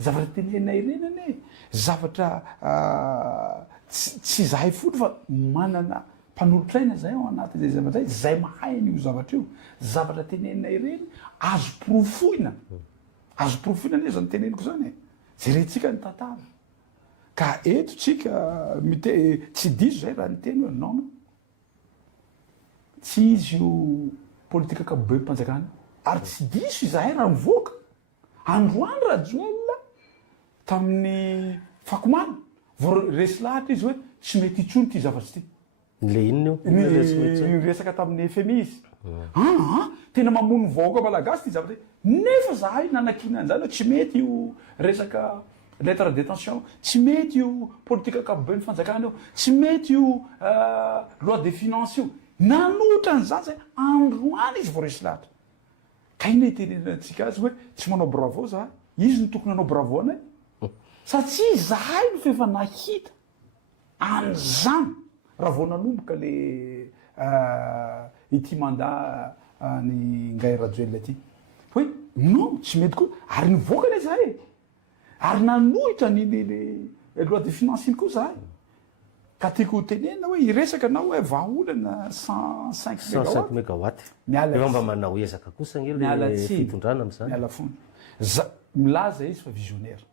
zavatra tenenay reny ane zavatra tsy zahay folo fa manana mpanolotraina zay ao anatin'zay zavatra zay zay mahay an'io zavatra io zavatra tenenay reny azo porofoina ane zany teneniko zany jerentsika ny tantara ka eto tsika tsy diso zay raha nyteny hoe non tsy izy io politika akapobe mpanjakana ary tsy diso izahay raha mivoaka androany rajoelona tamin'ny fakomana vo resy lahatra izy hoe tsy mety itsony ty zavatsy ty le inona resaka tamin'ny FMI izy tena mamono vahoaka malagasy ty zavatra nefa zahay nanakina an'zany tsy mety io resaka lettre de détention tsy mety io politika akapoben'ny fanjakana io tsy mety io loi des finances io nanotra an'zany zay androany izy vo resy lahatra ka ina itenenantsika azy hoe tsy manao bravo zahay izy no tokony anao bravo anay satria zahay no fefa nahita an'zany raha vao nanomboka le ity mandat ny ngay rajoelona ty hoe non tsy mety koa ary nivoaka lay zahay ary nanohitra ny loi de finance iny koa zahay ka tiako tenena hoe iresaka anao hoe vahaolana 105 mégawatt efa mba manao ezaka kosa le fitondrana am'zany miala fony milaza izy fa visionnaire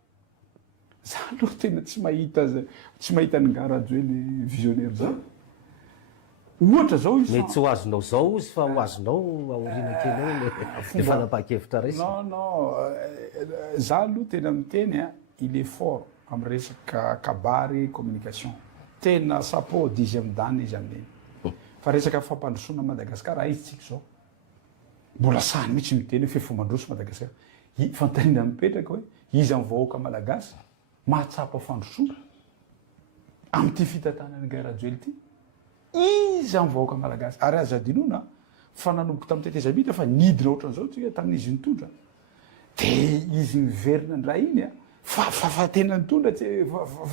za aloha tena tsy mahita ny ngarajo le visionnaire zany ohatra zao izy mety tsy ho azonao zao izy fa ho azonao aorina kely le fanapahakevitra resy non za aloha tena miteny il est fort amy resaka kabary communication tena sapo 10e dan izy amin'iny fa resaka fampandrosoana Madagasikara izy tsika zao mbola sahany mihitsy miteny hoe fefomandroso Madagasikara fantanina mipetraka hoe izy amy vahoaka malagasy mahatsapa fandrosoana am'ty fitantanany ngay rajoely ty izy amy vahoaka malagasy ary azo adinona fa nanomboka tamin'ny tetezamita fa nidina ohatran'izao tsika tamin'izy nitondra de izy miverina ndra iny fa tena nitondra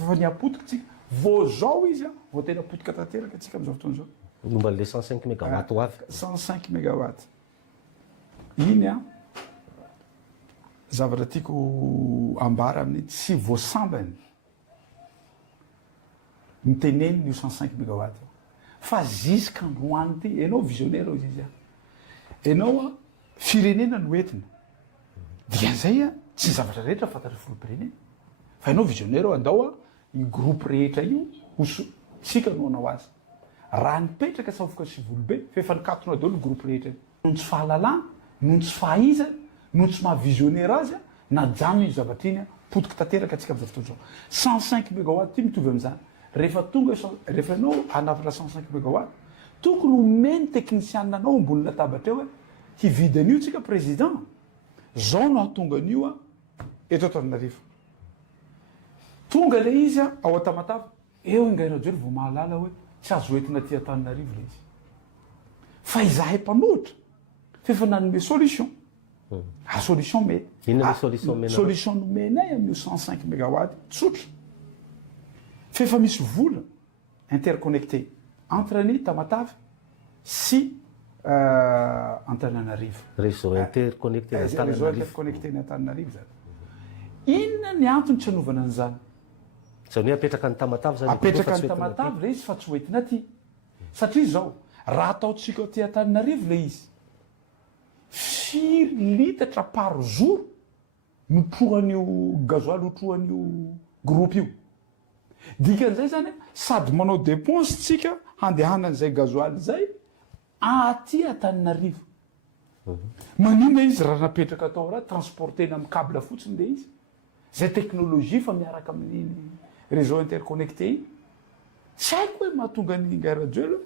fa niapotika tsika vo zao izy vo tena potika tanteraka atsika am'izao fotoan'izao momba le 105 mégawatt ho avy 105 mégawatt iny zavatra tiako ambara amin'ny tsy voasambany miteneny io 105 mégawatt fa jusqu'à androany ty ianao visionnaire ao izy ianao firenena no entina dian'zay tsy zavatra rehetra fantatra filopirenena fa ianao visionnaire ao andao i groupe rehetra io sika no anao azy raha nipetraka safoka sy volobe fefa nikatona daholo groupe rehetra noho tsy fahalalana noho tsy fahaiza noho tsy mahavisionnaire azy najano io zavatra iny potika tanteraka atsika am'izao fotoana zao 105 mégawatt ty mitovy am'zany rehefa anao anafatra 105 mégawatt tokony omeny technicien anao ambony latabatra eo hividy an'io tsika président zao no hatonga an'io eto Antananarivo tonga le izy ao Tamatave eo ingay rajoely vo mahalala hoe tsy azo entina ty Antananarivo le izy fa izahay mpanohitra fefa nanome solution solution mety solution nomenay amin'io 105 mégawatt tsotra fefa misy vola interconnecté entre ny Tamatave sy Antananarivo réseau interconnecté ny Antananarivo zany inona ny antony tsy anovana an'izany zany hoe apetraka ny Tamatave zany apetraka ny Tamatave le izy fa tsy hoentina ty satria zao raha ataotsika ty Antananarivo le izy 5 litatra par jour notrohan'io gazoaly hotrohan'io groupe io dikan'izay zany sady manao dépense tsika handehanan'izay gazoaly zay aty Antananarivo manina izy raha napetraka atao raha transportena amy câble fotsiny le izy zay teknologie fa miaraka amin'ny réseau interconnecté iny tsy haiko hoe mahatonga ny ngay rajoely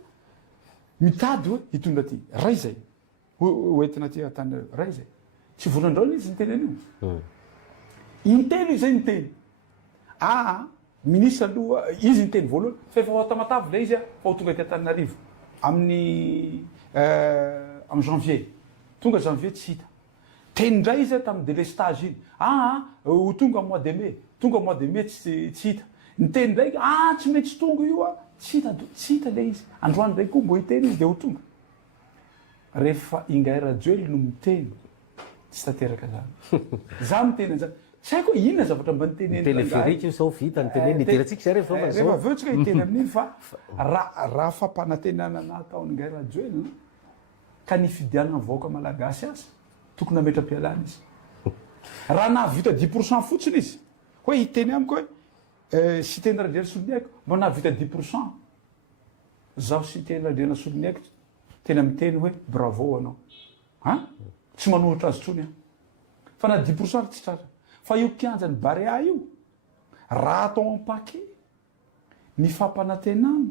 mitady hoe hitondra ty ray zay hoentina ty Antananarivo ray zay tsy volandraona izy niteneny io intelo izay niteny ministre aloha izy niteny voalohany fa efa ao Tamatave le izy fa ho tonga ty Antananarivo amin'ny en janvier tonga janvier tsy hita teny ndray izy tamin'ny délestage iny ho tonga mois de mai tonga mois de mai tsy hita niteny ndraiky tsy mety tsy tonga io tsy hita le izy androany ndraiky koa mbo hiteny izy de ho tonga rehefa ingay rajoely no miteny tsy tanteraka zany za miteny an'zany tsy haiko hoe inona zavatra mba niteneny téléphérique io sao vita ny teneny nidiratsika zay rehefa rehefa zao veotsika hiteny amin'iny fa raha fampanantenana taony ngay rajoelina ka nifidianana vahoaka malagasy azy tokony ametra-pialana izy raha nahavita 10% fotsiny izy hoe hiteny amiko hoe sy teny radrena soloniaiko mba nahavita 10% zaho sy teny radrena soloniaiko tena miteny hoe bravo anao tsy manohitra azy trony fa na 10% tsy tratra fa io kianjany barea io raha atao ampake ny fampanantenana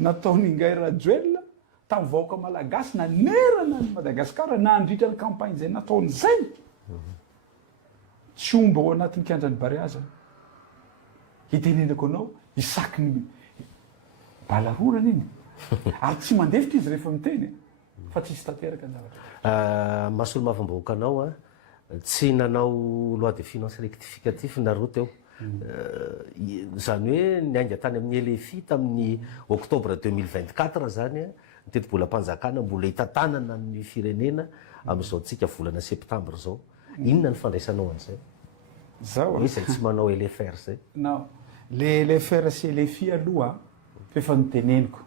nataony ingay rajoelina tamin'ny vahoaka malagasy nanerana ny Madagasikara na andritra ny campagne zay nataony zay tsy omba ao anatin'ny kianjany barea zany hitenenako anao isaky ny balarorana iny ary tsy mandefitra izy rehefa miteny fa tsisy tanteraka ny zavatra masolo mavamboaka anao tsy nanao loi de finance rectificatif nareo teo zany hoe niainga tany amin'ny LFI tamin'ny octobre 2024 zany ny teti-bolam-panjakana mbola hitantanana ny firenena amin'izao tsika volana septembre zao inona ny fandraisanao an'izay zao hoe zay tsy manao LFR zay non le LFR sy LFI aloha fefa niteneniko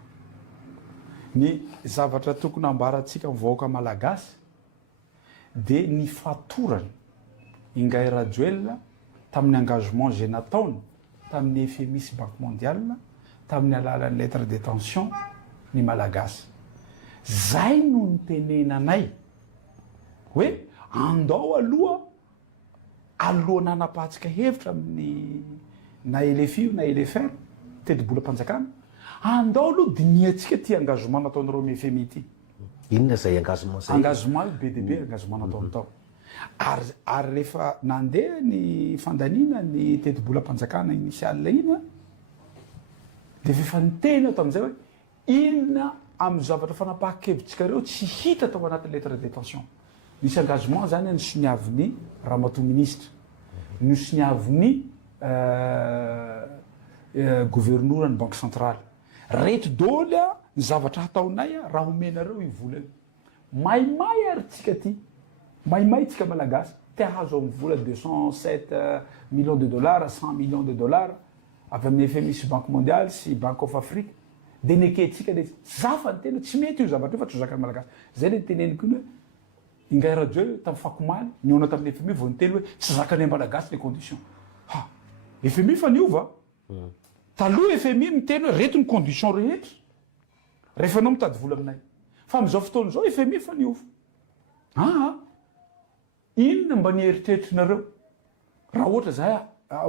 ny zavatra tokony ambaratsika mivahoaka malagasy de ny fatorany ingay rajoelina tamin'ny engagement zay nataony tamin'ny FMI sy Banque mondiale tamin'ny alalan'ny lettre de tension ny malagasy zay no nitenenanay hoe andao aloha nanapahatsika hevitra amin'ny na LFI na LFR teti-bolam-panjakana andao aloha diniatsika ty engagement nataon'ireo amin'ny FMI ty inona zay engagement zay engagement io be de be engagement nataony tao ary rehefa nandeha ny fandaniana ny teti-bolam-panjakana initiale iny de fefa niteny ato am'izay hoe inona amin'ny zavatra fanapaha-kevitsika reo tsy hita tao anatin'ny lettre de tension misy engagement zany ny aviny Ramatoa ministre ny aviny gouverneur ny banque centrale reto doly ny zavatra hataonay raha omenareo ivolany maimay ary tsika ty maimay tsika malagasy te hazo amin'ny vola 207 millions de dollars 100 millions de dollars avy amin'ny FMI sy Banque mondiale sy Banque of Afrique de neketsika le zafa ny tena tsy mety io zavatra io fa tsy ho zakany malagasy zay le niteneniko iny hoe ingay radio tamin'ny fakomaly niona tamin'ny FMI vao niteny hoe tsy zakany malagasy les conditions FMI fa niova taloha FMI miteny hoe reto ny condition rehetra rehefa anao mitady vola aminay fa am'izao fotoana zao FMI fa niova inona mba nieritreritrinareo raha ohatra zay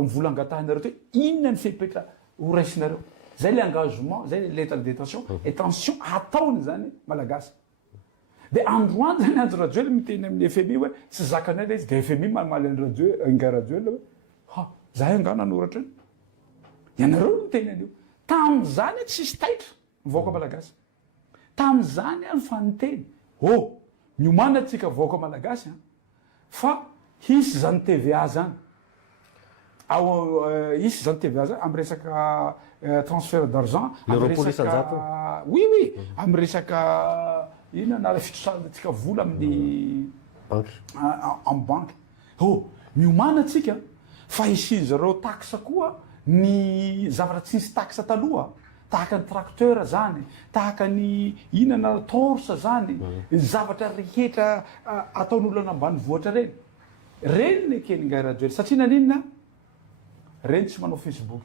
mivola angatahinareo te inona ny fepetra ho raisinareo zay le engagement zay le lettre de tension et tension ataony zany malagasy de androany zany andro rajoely miteny amin'ny FMI hoe tsy zakanay le izy de FMI malimaly any radio inga rajoely hoe zahay angana anoratra iny ianareo miteny an'io tam'zany tsisy taitra mivahoaka malagasy tam'zany any fa niteny miomana atsika vahoaka malagasy fa hisy zany TVA zany hisy zany TVA zany amy resaka transfert d'argent oui amy resaka ina na fitosanantsika vola amin'ny amy banque miomana atsika fa isin zareo taxe koa ny zavatra tsy nisy taxe taloha tahaka ny tracteur zany tahaka ny inana torse zany ny zavatra rehetra ataon'olo ambany vohatra reny ny kely ngay rajoely satria naninona reny tsy manao Facebook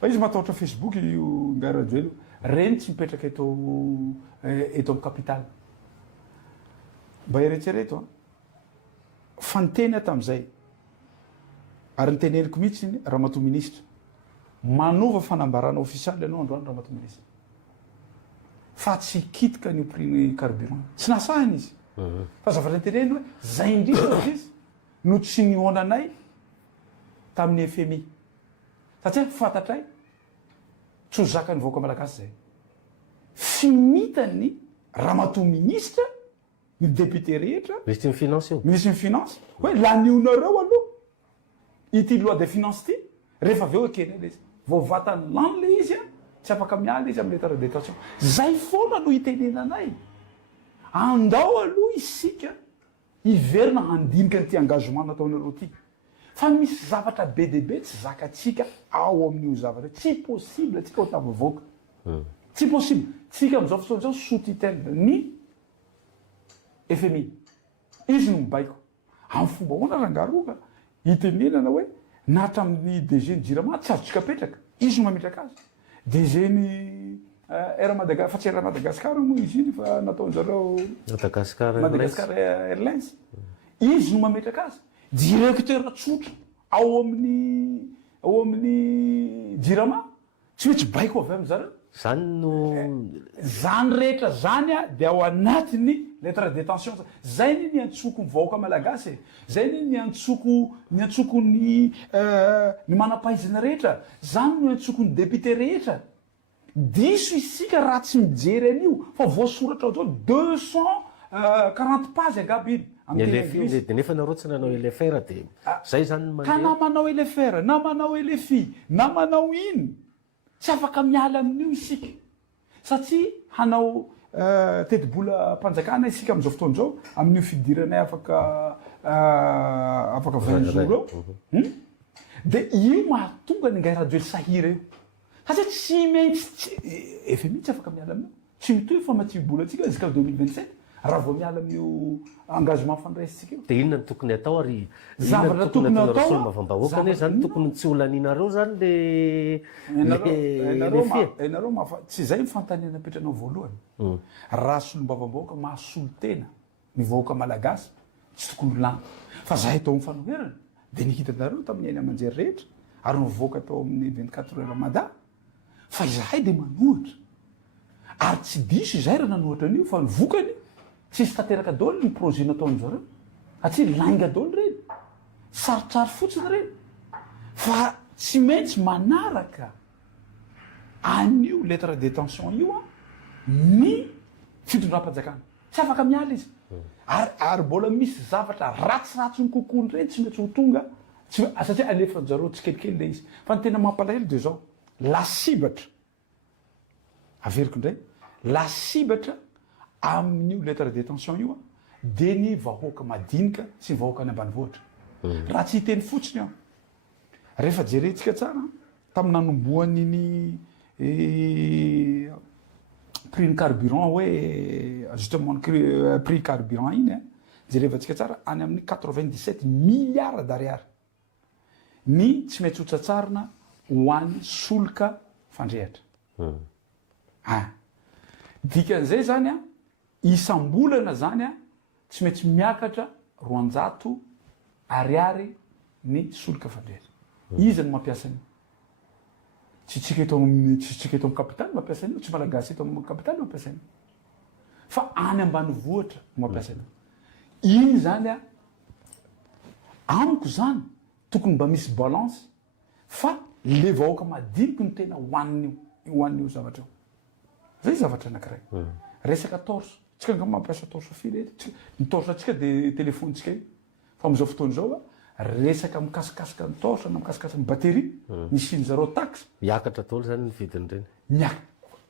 fa izy matahotra Facebook io ngay rajoely reny tsy mipetraka eto amin'ny capitale mba eretsereto fa niteny tam'izay ary niteneniko mihitsy iny Ramatoa ministre manova fanambarana ofisialy anao androany Ramatoa ministre fa tsy kitika ny prix carburant tsy nasahany izy fa zavatra niteneny hoe zay indrindra izy no tsy nionanay tamin'ny FMI satria fantatray tsy ho zakany vahoaka malagasy zay finitany Ramatoa ministre ny député rehetra ministre ny finance io ministre ny finance hoe lanionareo aloha ity loi de finance ty rehefa aveo ekeny le izy vao vatany lany le izy tsy afaka miala izy amin'ny lettre de tension zay foana no hitenenanay andao aloha isika hiverina handinika nyty engagement nataonareo ty fa misy zavatra be deaibe tsy zakatsika ao amin'io zavatra tsy possible atsika ho tavavoaka tsy possible tsika am'izao fotoana zao sous-tutelle ny FMI izy no mibaiko amin'ny fomba hoana rangaroka hitenenana hoe natramin'ny DG ny Jirama tsy azotsika petraka izy no mametraka azy DG ny Air Madagascar fa tsy Air Madagascar moa izy iny fa nataon'zareo Madagascar Airlines izy no mametraka azy directeur tsotra ao amin'ny Jirama tsy hoe tsy baiko avy amin'zareo zany rehetra zany a de ao anatiny lettre de détention zay ny antsoko ny vahoaka malagasy zay ny antsoko ny manam-pahaizana rehetra zany no antsoko ny député rehetra diso isika raha tsy mijery an'io fa voasoratra zao 240 page agaby iny de nefa nareo tsy nanao LFR de zay zany ka na manao LFR na manao LFI na manao ino tsy afaka miala amin'io isika satria hanao teti-bola mpanjakana isika am'izao fotoana zao amin'io fidiranay afaka 20 jours eo de io mahatonga ny ngay radio sahira io satria tsy maintsy efa mihitsy afaka miala amin'io tsy mitoy fa maty-bola atsika jusqu'à 2027 raha vao miala amin'io engagement fandraisitsika io de inona ny tokony atao ary zavatra tokony atao mavambahoaka zany tokony tsy olaninareo zany enareo tsy zay mifantaniana petranao voalohany raha solom-bavambahoaka mahasolo tena ny vahoaka malagasy tsy tokony olana fa zahay tao mifanoherana de nihitanareo tamin'ny ainy amanjery rehetra ary nivoaka tao amin'ny 24 heures mada fa izahay de manohatra ary tsy diso izahay raha nanohatra an'io fa nivokany tsisy tanteraka daoly ny projet nataon'zareo satria lainga daoly reny sarotsary fotsiny reny fa tsy maintsy manaraka an'io lettre de détention io a ny fitondram-panjakana tsy afaka miala izy ary mbola misy zavatra ratsiratsy ny kokoany reny tsy maintsy ho tonga satria alefan'zareo tsy kelikely le izy fa ny tena mampalahelo de zao lasibatra averiko indray lasibatra amin'io lettre de détention io a de ny vahoaka madinika sy ny vahoaka any ambanivohitra raha tsy hiteny fotsiny aho rehefa jerentsika tsara tamin'ny nanomboan'iny prix ny carburant hoe justement prix carburant iny jerevantsika tsara any amin'ny 97 milliards d'ariary ny tsy maintsy hotsatsarina ho an'ny solika fandrehatra dikan'izay zany a isam-bolana zany a tsy maintsy miakatra 200 ariary ny solika fandrehatra izy ny mampiasa an'io tsy tsika eto amin'ny kapitaly mampiasa an'io tsy malagasy eto amin'ny kapitaly mampiasa an'io fa any ambanivohitra mampiasa an'io iny zany a amiko zany tokony mba misy balance fa le vahoaka madiniky ny tena hoan'io zavatra io zay zavatra anankiray resaka torche tsika nga mampiasa torche fil ny torche atsika de telefonitsika io fa am'izao fotoana zao a resaka mikasikasika ny torche na mikasikasika ny batterie misy iny zareo taxe miakatra tolo zany ny vidiny reny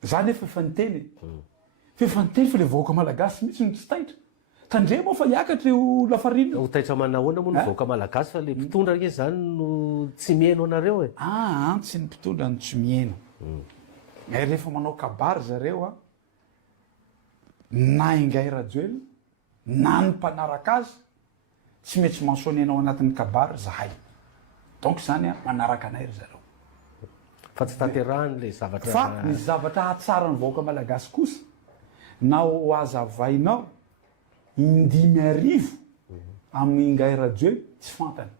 zany efa efa niteny fa le vahoaka malagasy mihitsy no tsy taitra tandre moa fa hiakatra io lafarina ho taitra manahoana moa ny vahoaka malagasy fa le mpitondra ke zany no tsy mihaino anareo e tsy ny mpitondra no tsy mihaino rehefa manao kabary zareo a na ingay rajoely na ny mpanaraka azy tsy maintsy mentionenao anatin'ny kabary zahay donc zany a manaraka anay ry zareo fa tsy tanterahany le zavatra fa ny zavatra hatsara ny vahoaka malagasy kosa na ho azavainao 5,000 amin'ny ingay rajoely tsy fantany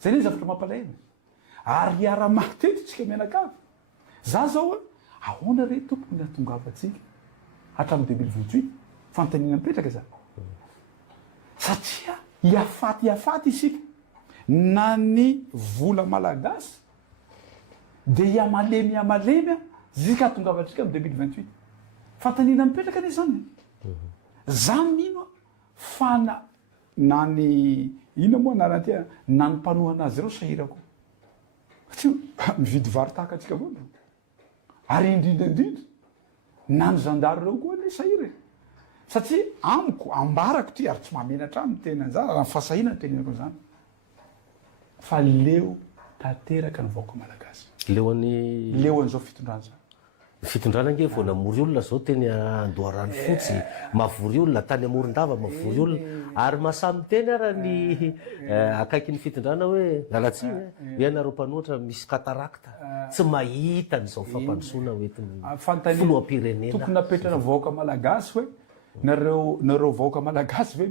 zay ny zavatra mampalahelo ary iara-matety menakavy za zao a ahoana re tompony natongavatsika hatramin'ny 2028 fantanina mipetraka za satria iafaty isika na ny vola malagasy de iamalemy zika hatongavatsika amin'ny 2028 fantanina mipetraka ne zany zany ino fa na ny ina moa naranty na ny mpanohana azy reo sahirako satria mividy vary tahaka atsika avao ary indrindra na ny zandary reo koa le sahira satria amiko ambarako ty ary tsy mahamenatra aminy tena anjara raha ny fahasahina ny tenenako zany fa leo tanteraka ny vahoaka malagasy leo an'izao fitondrana zany fitondrana nge vao namory olona zao teny Andoharano fotsy mavory olona tany Amorondava mavory olona ary mahasamy teny ara ny akaiky ny fitondrana hoe lalatsy ianareo mpanoatra misy katarakta tsy mahita n'izao fampandrosoana oetiny filoham-pirenena tokony napetrana vahoaka malagasy hoe nareo vahoaka malagasy hoe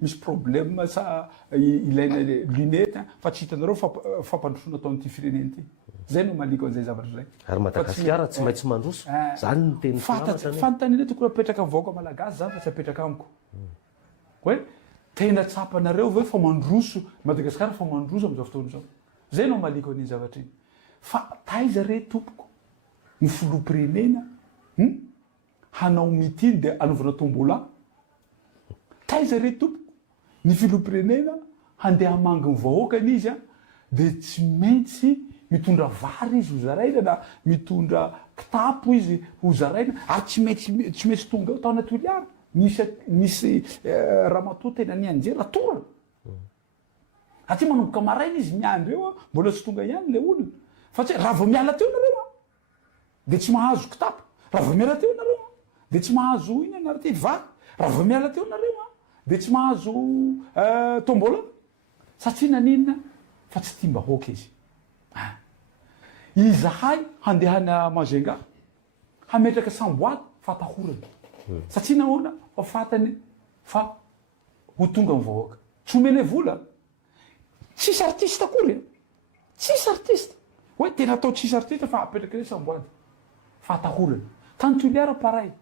misy problème sa ilaina lunette fa tsy hitanareo fampandrosoana atao an'ity firenena ity zay no maliko an'izay zavatra zay ary Madagasikara tsy maintsy mandroso zany ny teny fanontaniana tokony apetraka vahoaka malagasy zany fa tsy apetraka amiko hoe tena tsapanareo hoe fa mandroso Madagasikara fa mandroso am'izao fotoana zao zay no maliko an'iny zavatra iny fa taiza re tompoko ny filoham-pirenena hanao mitiny dia anaovana tombola taiza re tompoko ny filoham-pirenena handeha hamangy ny vahoakany izy dia tsy maintsy mitondra vary izy ho zaraina na mitondra kitapo izy ho zaraina ary tsy maintsy tonga tao anaty oliara nisy ramatoa tena ny anjera torana aty manomboka maraina izy miandry eo mbola tsy tonga ihany le olona fa tsy raha vao miala teo nareo dia tsy mahazo kitapo raha vao miala teo nareo dia tsy mahazo iny anareo ty vary raha vao miala teo nareo dia tsy mahazo tombola satria naninona fa tsy tia mbahoaka izy izahay handehana Majunga hametraka samboady fatahorana satria nahoana fa fatany fa ho tonga ny vahoaka tsy omene vola tsisy artiste akory tsisy artiste hoe tena atao tsisy artiste fa apetraka re samboady fatahorana tany toliara paray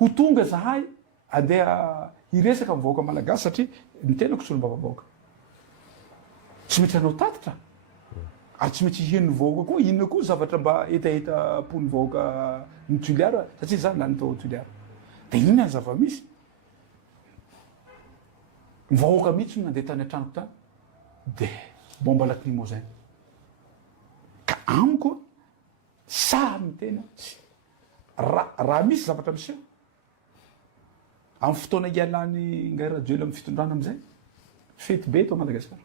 ho tonga zahay andeha hiresaka ny vahoaka malagasy satria ny tenako tsy olombavavahoaka tsy maintsy anao tatitra ary tsy maintsy hihenony vahoaka koa inona koa zavatra mba hetaheta pony vahoaka ny toliara satria zany lany tao toliara dia inona ny zava-misy ny vahoaka mihitsy no nandeha tany an-tranoko tany dia bomba lacrymogène ka amiko sa ny tena raha misy zavatra misy amin'ny fotoana ialany ngairajoely amin'ny fitondrana am'izay fety be tao Madagasikara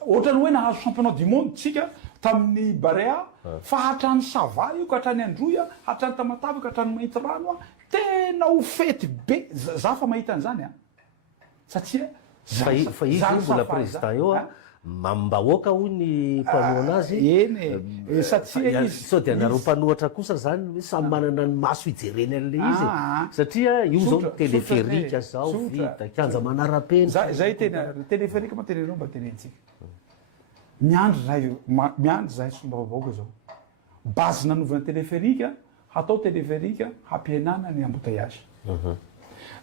ohatrany hoe nahazo championnat du monde tsika tamin'ny Barea fa hatrany Sava io ka hatrany Androya hatrany Tamatavy ka hatrany Mahita Rano tena ho fety be za fa mahita an'izany satria fa izy mbola président eo mambahoaka ho ny mpanoana azy eny satria izy sao dia nareo mpanoatra kosa zany hoe samy manana ny maso hijereny an'le izy satria io zao ny téléférique zao vita kianja manara-pena zay tena téléférique ma tenenao mba tenentsika miandry zahay sombavavahoaka zao base nanovana téléférique hatao téléférique hampihenana ny embouteillage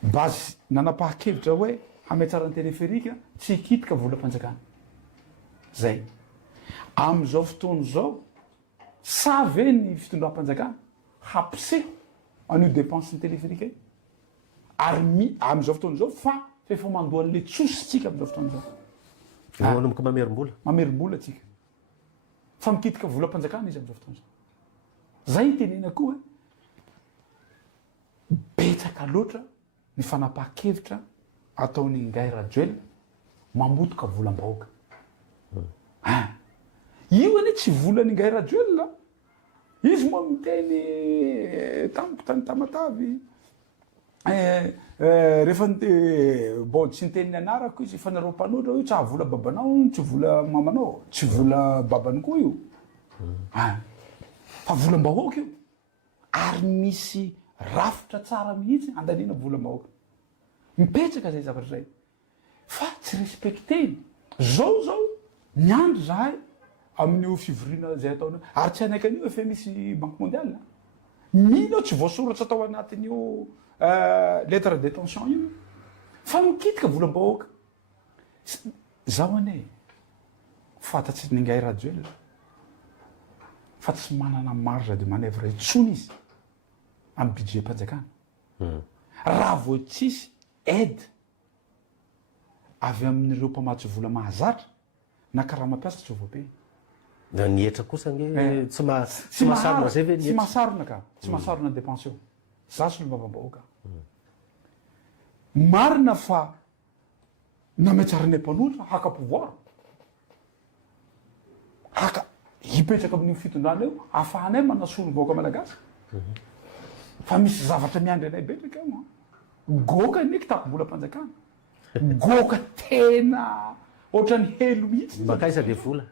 base nanapahakevitra hoe hametsarany téléférique tsy hikitika volam-panjakana zay am'izao fotoana zao sa ve ny fitondram-panjakana hampiseho an'io dépense ny téléférique ary am'izao fotoana zao fa fefa mandoa an'le tsositsika am'izao fotoana zao manomboka mamerim-bola mamerim-bola atsika fa mikitika volam-panjakana izy am'izao fotoana zao zay tenena koa betsaka loatra ny fanapaha-kevitra ataony Ngay Rajoelina mamotoka volam-bahoaka io ane tsy volany Ngay Rajoelina izy moa miteny tamiko tany Tamatavy rehefa bon tsy niteniny anarako izy fa nareo mpanoatra io tsy ahavola babanao tsy vola mamanao tsy vola babany koa io fa volam-bahoaka io ary misy rafitra tsara mihitsy andaniana volam-bahoaka mipetraka zay zavatra zay fa tsy respecteny zao miandry zahay amin'io fivoriana zay ataona ary tsy anaiky an'io efa misy banque mondiale mino tsy voasoratra atao anatin'io lettre de détention io fa mikitika volam-bahoaka zaho ane fatatsy ny Ngay Rajoelina fa tsy manana marge de manœuvre intsony izy amin'ny budget mpanjakana raha vao tsisy aide avy amin'ireo mpamatsy vola mahazatra na karaha mampiasa tsy voape nietra kosa nge tsy mahasarona zay ve tsy mahasarona ka tsy mahasarona dépension za sy lombavambahoaka marina fa nametsarany mpanotra haka pouvoir haka hipetraka amin'ny fitondrana eo ahafahanay manasolo vaoaka malagasy fa misy zavatra miandry anay betraka eo goka neky takombolam-panjakana goka tena ohatrany helo mihitsy makaiza le vola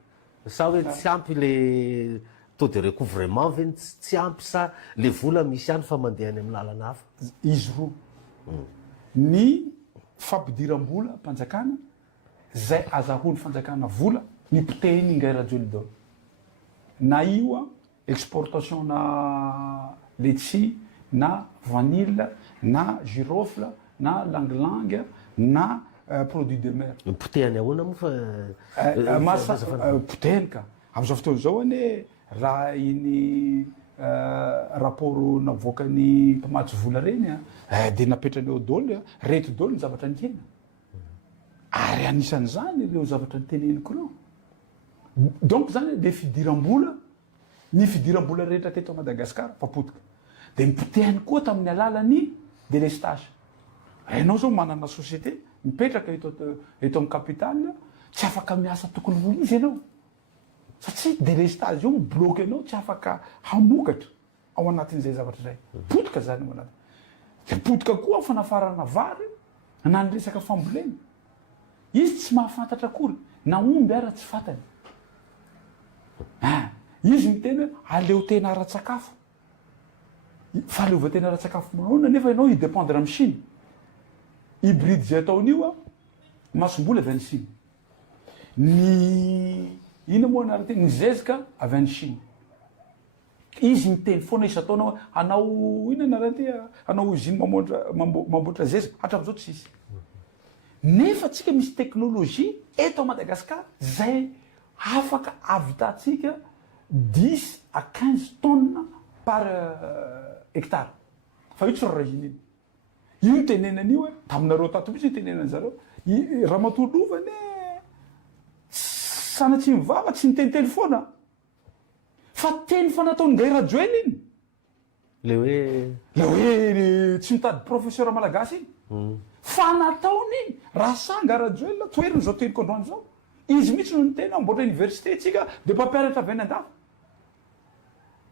sa hoe tsy ampy le taux de recouvrement ve tsy ampy sa le vola misy ihany fa mandeha any amin'ny lalana hafa izy roa ny fampidiram-bola mpanjakana zay azahoany fanjakana vola ny potehiny ingay rajoelidao na io a exportation na letchi na vanille na girofle na languelangue na produit de mer potehany ahoana moa fa masa potehiny ka am'izao fotoana zao ane raha iny rapport navoakany mpamatsy vola reny de napetrany eo daoly reto daoly ny zavatra nikena ary anisan'izany ireo zavatra nyteneniko reo donc zany de fidiram-bola ny fidiram-bola rehetra teto Madagasikara fapotika de mipotehany koa tamin'ny alalany délestage hainao zao manana société mipetraka eto amin'ny capitale tsy afaka miasa tokony ho izy ianao satria délestage io mibloke anao tsy afaka hamokatra ao anatin'izay zavatra zay potika zany ao anaty de potika koa fanafarana vary na ny resaka fambolena izy tsy mahafantatra akory na omby ara tsy fantany izy ny tena aleo tena ara-tsakafo fa aleova tena ara-tsakafo manona nefa ianao idépendre amin'ny Chine hybride zay ataon'io a masombola avy any Chine ny ina moa anarany teny ny zezika avy any Chine izy miteny foana isataonao anao ina anarany ty anao usine mamboatra zezika hatram'izao tsisy nefa tsika misy teknôlôjia eto Madagasikara zay afaka avitantsika 10 à 15 tonnes par hectare fa io tsy rorahiny iny io tenenan'io hoe taminareo tato misy tenenany zareo raha matolova ne sana tsy mivava tsy niteniteny foana fa teny fa nataony ngay rajoely iny le hoe tsy mitady professeur malagasy iny fa nataony iny raha sanga rajoely toeriny zao teniko androany zao izy mihitsy no ny tena mboatra université tsika de mpampianatra avy any an-dafy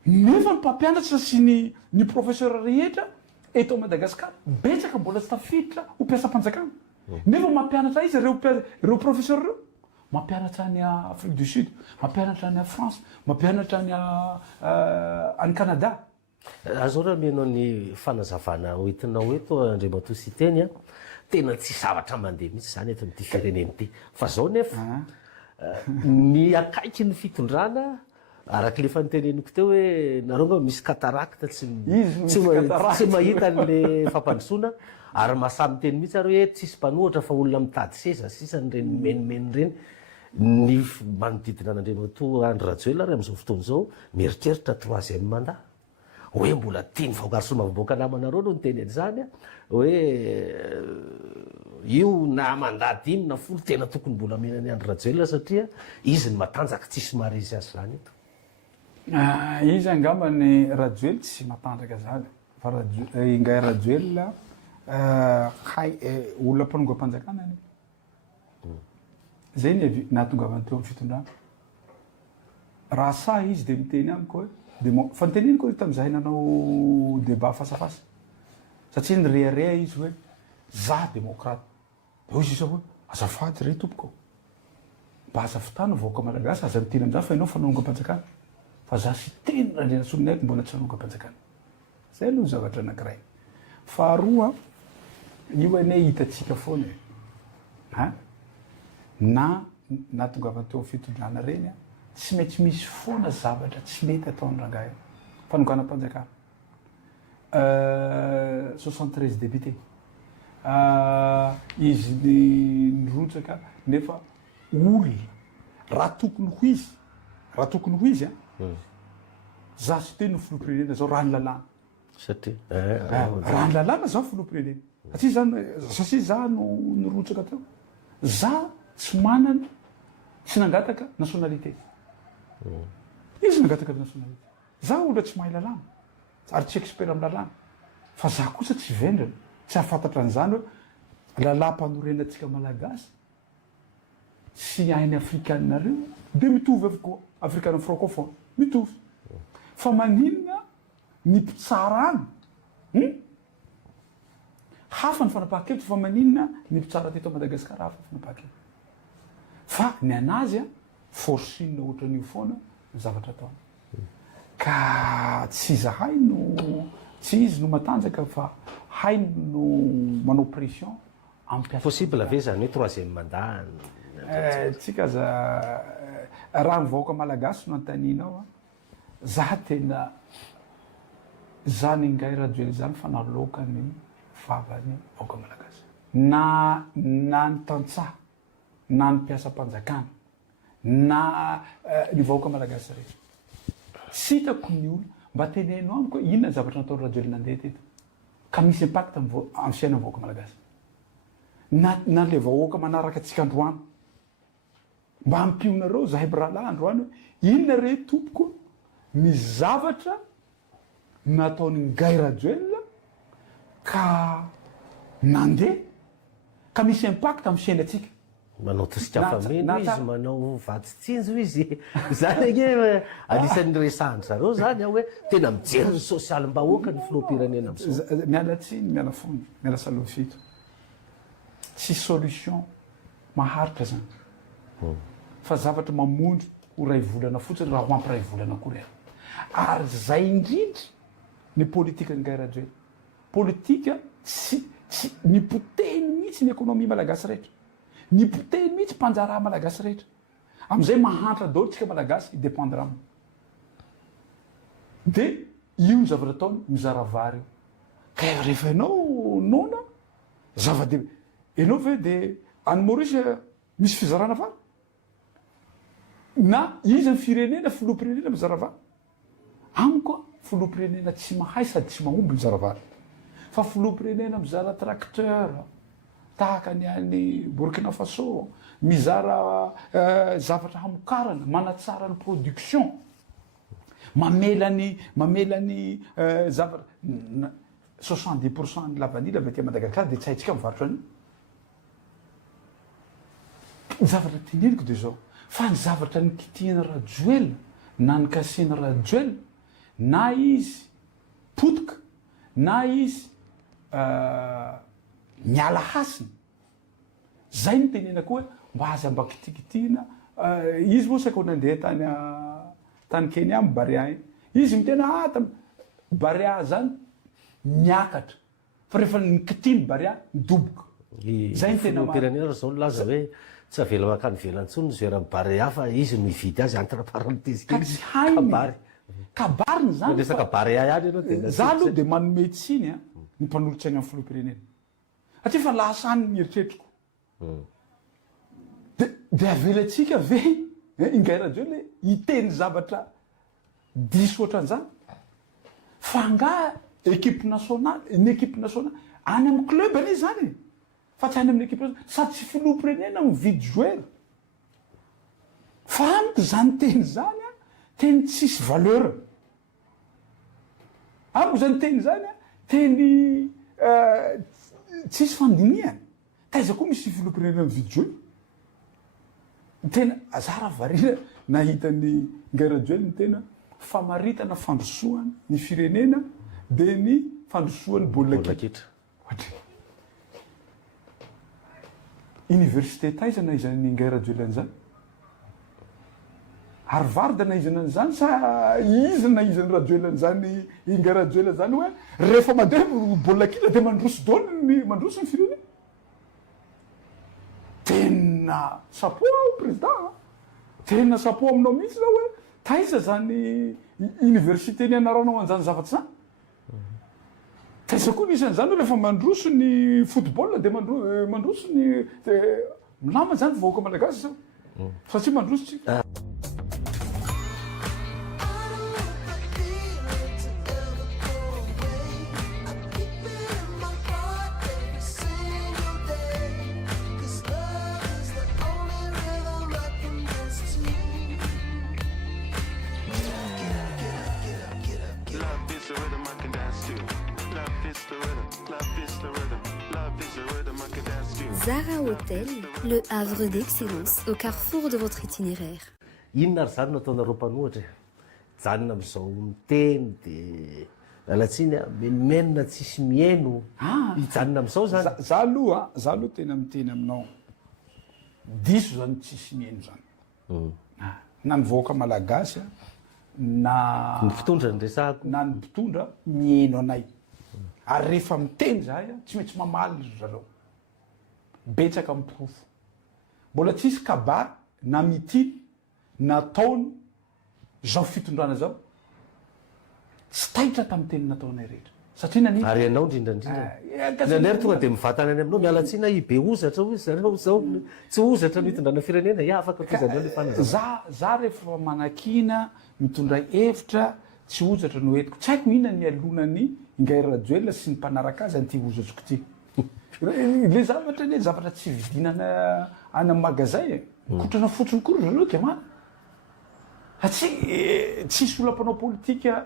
nefa ny mpampianatra sy ny professeur rehetra eto Madagasikara betsaka mbola tsy tafiditra ho mpiasam-panjakana nefa mampianatra izy reo professeur reo mampianatra any Afrique du Sud mampianatra any France mampianatra any Canada azao raha mianao ny fanazavana oentinao eto Andriamatoa teny a tena tsy zavatra mandeha mihitsy zany eto amin'ity fireneny ity fa zao nefa ny akaiky ny fitondrana araka le faniteneniko teo hoe nareo nga misy cataracte tsy mahita an'le fampandrosoana ary mahasamy teny mihitsy ary hoe tsisy mpanohatra fa olona mitady seza sisa nyreny menimeny reny ny manodidina an'Andriamatoa Andry Rajoelina ary am'izao fotoana zao mieritreritra 3e mandat hoe mbola tiany vaokarosoa mavoboaka namanareo no nyteny an'izany a hoe io na mandat 5 na 10 tena tokony mbola menany Andry Rajoelina satria izy ny matanjaka tsisy maharesy azy zany eto izy angamba ny Rajoelina tsy matanjaka zany fa ingay Rajoelina olona mpanonga-panjakana any zay ny nahatongavany teo amin'ny fitondrana raha sa izy de miteny amiko hoe de fa niteneniko tam'izay nanao débat fasafasa satria ny rearea izy hoe za démocrate de izy isa hoe azafady re tompoko mba aza fitana vaoaka malagasy aza miteny am'za fa ianao fanonga-panjakana fa za sy teny randrena soniny aiko mbola tsy hanonga-panjakana zay aloha zavatra anankiray faharoa io ane hitatsika foana na natongavany teo fitondrana reny tsy maintsy misy foana zavatra tsy mety ataony rangahy fanonganam-panjakana 73 député izy nirotsaka nefa olona raha tokony ho izy za sy teny ny filoham-pirenena zao raha ny lalàna satria raha ny lalàna zao filoham-pirenena satria za no nirotsaka teo za tsy manana tsy nangataka nationalité izy nangataka nationalité za olona tsy mahay lalàna ary tsy expert amin'ny lalàna fa za kosa tsy vendrana tsy hafantatra an'izany hoe lalàm-panorenatsika malagasy sy hainy afrikanareo de mitovy avokoa afrikana francophone mitovy fa maninona ny mpitsarany hafa ny fanapahan-kevitra fa maninona ny mpitsara teto Madagasikara hafa ny fanapahan-kevitra fa ny anazy a forcine ohatran'io foana ny zavatra ataony ka tsy zahay no tsy izy no matanjaka fa hay no manao pression possible ave zany hoe troisième mandat tsika raha ny vahoaka malagasy no antaninao a za tena zany ingay rajoely zany fa naloka ny vavany vahoaka malagasy na ny tantsaha na ny mpiasa-panjakana na ny vahoaka malagasy rehetra sy hitako ny olo mba tenenao amiko inona zavatra nataony rajoely nandeha teto ka misy impact amin'ny fiainany vahoaka malagasy na le vahoaka manaraka atsika androany mba ampionareo zahay bralahy androany hoe inona re tompoko ny zavatra nataony ngay rajoely ka nandeha ka misy impact amin'ny fiainatsika manao tosika-pameno izy manao vatitsinjo izy zany gne anisan'ny resahany zareo zany a hoe tena mijery ny sosialim-bahoaka ny filoham-pirenena am'izao miala tsiny miala fony miala salofito tsy solution maharitra zany fa zavatra mamondry ho ray volana fotsiny raha ho ampiray volana kory ary zay indrindra ny politika ngay rajoely politika tsy nipoteny mihitsy ny ekonomia malagasy rehetra nipoteny mihitsy mpanjaraha malagasy rehetra am'izay mahantra daholo tsika malagasy idépendre aminy de io ny zavatra ataony mizara vary io ka rehefa ianao nona zava-dehibe ianao ve de any Maurice misy fizarana vary na izy ny firenena filoham-pirenena mizara vary amiko filoham-pirenena tsy mahay sady tsy mahomby mizara vary fa filoham-pirenena mizara tracteur tahaka ny any Burkina Faso mizara zavatra hamokarana manatsara ny production mamelany zavatra 70% ny lavanila avy aty Madagasikara de tsy haitsika mivarotra any zavatra teneniko de zao fa ny zavatra ny kitihana rajoely na ny kasina rajoely na izy potika na izy miala hasiny zay ny tenenako hoe mba azy amba kitikitihina izy moa saiko nandeha tany Kenya amy Barea izy mitena Barea zany miakatra fa rehefa nikitiny Barea midoboka zay ny tena filoham-pirenena zao laza hoe tsy avela makany velantsony zoerany Barea fa izy no ividy azy entre parenthèse ka tsy hainy kabariny zany resaka Barea ihany ianao tena za aloha de manome tsiny a ny mpanolotsaina amin'ny filoham-pirenena satria fa lasany ny eritreritriko de avelatsika ve ingay rajoely hiteny zavatra diso ohatran'izany fa nga équipe nationale ny équipe nationale any amin'ny club anie zany fa tsy any amin'ny équipe nationale sady tsy filoham-pirenena mividy joueur fa amiko zany teny zany a teny tsisy valeur amiko zany teny zany a teny tsisy fandiniany taiza koa misy filoham-pirenena mividy joueur tena azara varina nahitany ngay rajoely ny tena famaritana fandrosoany ny firenena de ny fandrosoany baolina kitra université taiza naizany ngay rajoely an'izany Harvard naizana an'izany sa izy naizany rajoely an'izany ingay rajoely an'izany hoe rehefa mandeha baolina kitra de mandroso daholo mandroso ny firenena tena sapo président tena sapo aminao mihitsy na hoe taiza zany université ny anaranao an'izany zavatra zany taiza koa nisy an'izany hoe rehefa mandroso ny football de mandroso ny milama zany vahoaka malagasy zao satria mandroso tsika Zara Hotel, Le havre d'excellence au carrefour de votre itinéraire. Inona ary zany no ataonareo mpanohatra janona am'izao miteny de alatsiny a menimenina tsisy mieno hijanona am'izao zany za aloha tena miteny aminao diso zany tsisy mieno zany na nivoaka malagasy na ny mpitondra ny resahako na ny mpitondra mieno anay ary rehefa miteny zahay tsy maintsy mamaly ry zareo betsaka mipirofo mbola tsisy kabary na mitiny na taony zao fitondrana zao tsy taitra tamin'ny teny nataonay rehetra satria naniny ary ianao indrindrandrindra tonga de mivatana any aminao mialatsiana ibe ozatra hoy zareo zao tsy ozatra no hitondrana firenena afaka tozanao le fanazava za rehefa manakina mitondra hevitra tsy ozatra no entiko tsy haiko ina ny alonany ingay rajoela sy ny mpanaraka azy an'ity ozatsoko ty le zavatra le zavatra tsy vidinana any amin'ny magazay kotrana fotsiny kory zareo gamana satria tsisy olam-panao politika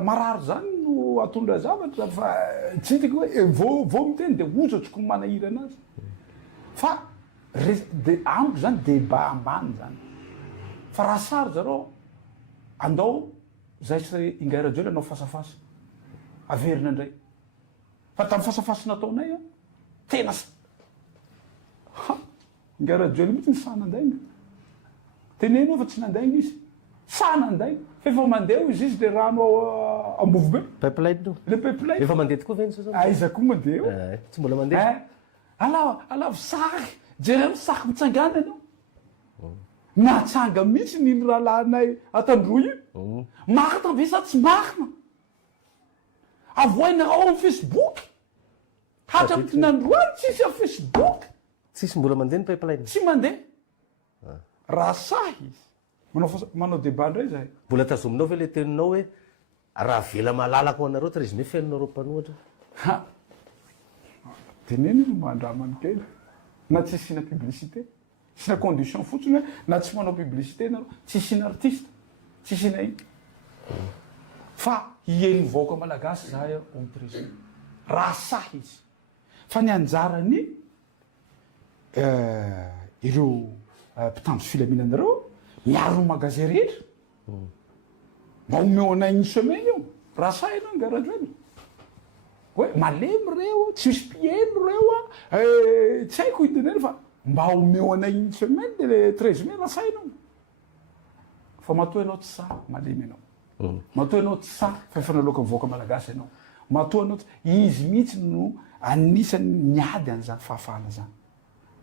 marary zany no atondra zavatra fa tsy hitako hoe vao miteny de ozatsoko ny manahira anazy fa amiko zany débat ambany zany fa raha sary zareo andao zay sy ingay rajoela anao fasafasa averina indray fa tamin'ny fasafasy nataonay a tena ingay rajoela mihitsy ny sa nandaina teneno fa tsy nandaina izy sa nandaina fa efa mandeha izy izy le rano ambovo be pipeline le pipeline efa mandeha tokoa veny zany aiza koa mandeha tsy mbola mandeha ala saky jereo saky mitsangana ianao natsanga mihitsy niny rahalahinay atandroa io makina ve sa tsy makina avoaina ao amin'ny facebook hatra mity nandroany tsisy a facebook tsisy mbola mandeha ny pipeline tsy mandeha raha sahy izy manao débat ndray zahay mbola tazominao ve le teninao hoe raha vela malalako ho anareo trésumé fiainonareo mpanohatra teneny no mandramany kely na tsy sina publicité sina condition fotsiny hoe na tsy manao publicité nareo tsy sina artiste tsy sina iny fa hieny vaoaka malagasy zahay amin'ny trésumé raha sahy izy fa ny anjarany ireo mpitandro filaminanareo miaro ny magazin rehetra mba omeo anay ny semaine io raha sa ianao ngarajoeny hoe malemy reo tsy misy mpieno reo tsy haiko iteneny fa mba omeo anay ny semaine le 13 mai raha sa ianao fa matoa ianao tsy sa malemy ianao matoa ianao tsy sa fa efa naloaka mivoaka malagasy ianao matoa anao izy mihitsy no anisany miady an'izany fahafahana zany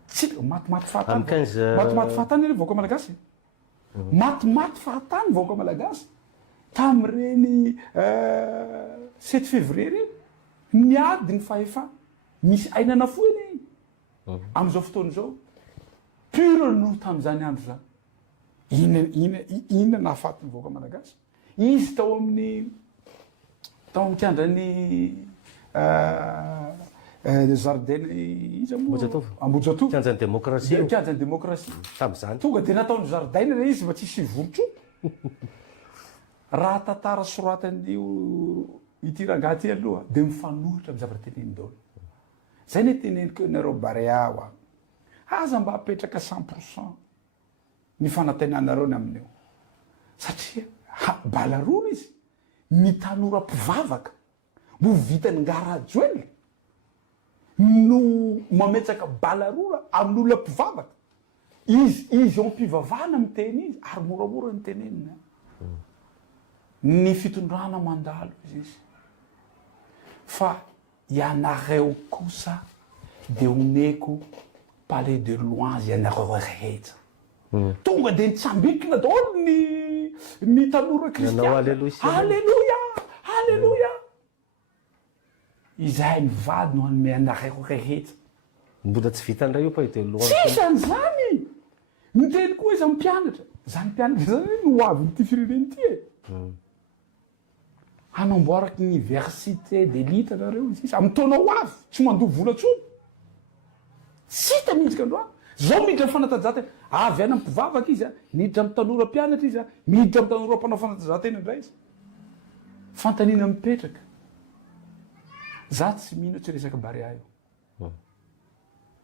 tsy matimaty fahatany fahatany le voaka malagasy matimaty fahatany voaka malagasy tam'ireny 7 février reny niady ny fahefa misy ainana foiny am'izao fotoana zao pure no tam'izany andro zany ina nahafatiny voaka malagasy izy tao amin'ny kiandrany jardin izy ambojatov kianjany démocratie kianjany démocratie tam'izany tonga de nataony jardin re izy mba tsisy volotro raha tantara soratan'io ity rangaty aloha de mifanohitra amy zavatra teneny daolo zay ne teneniko nareo barea oa aza mba apetraka 100% ny fanantenanareo ny amin'io satria balarona izy ny tanora mpivavaka mo vitany ngarajoely no mametsaka balarora amin'olona mpivavaka izy ao mpivavahana miteny izy ary moramora ny tenenina ny fitondrana mandalo izy fa ianareo kosa de omeko palais de louange ianareo rehetra tonga de nitsambikina daholo ny tanora kristiana alleluia alleluia izahay mivady no anome anareo rehetra mbola tsy vitandray io palais de louange tsisany zany miteny koa izy mpianatra zany mpianatra zany no avy nyty fireneny ty hanamboaraky ny université d'élite nareo izy amy taona ho avy tsy mandovo vola-tsony tsy hita mihitsika androany zao miditra fanatanjahantena avy any mpivavaka izy miditra amy tanora mpianatra izy miditra amy tanora mpanao fanatanjahantena indray izy fantanina mipetraka za tsy mino tsy resaka barea io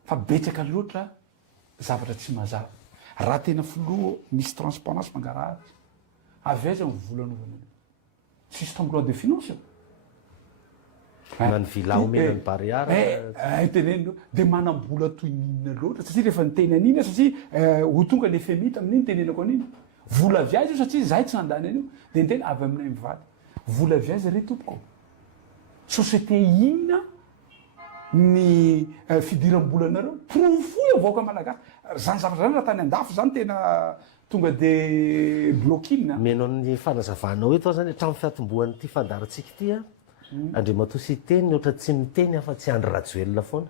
fa betsaka loatra zavatra tsy mazava raha tena filoha misy transparence mangarahatra avy aiza ny volanovana tsisy tamby loi de finance nany vilaomena ny bariara tenenino dia manam-bola toy ninona loatra satria rehefa niteny an'iny satria ho tonga ny FMI tamin'iny tenenako an'iny vola viazy io satria zahay tsy nandany an'io dia niteny avy aminay mivady vola viazy ry tompoko société inona ny fidiram-bolanareo profoy avoaka malagasy zany zavatra zany raha tany andafo zany tena tonga de bloquina menao ny fanazavanao eto zany hatramin'ny fiatombohan'ity fandarantsika ity a andriamato sy teny ohatra tsy miteny afa tsy andry rajoelona foana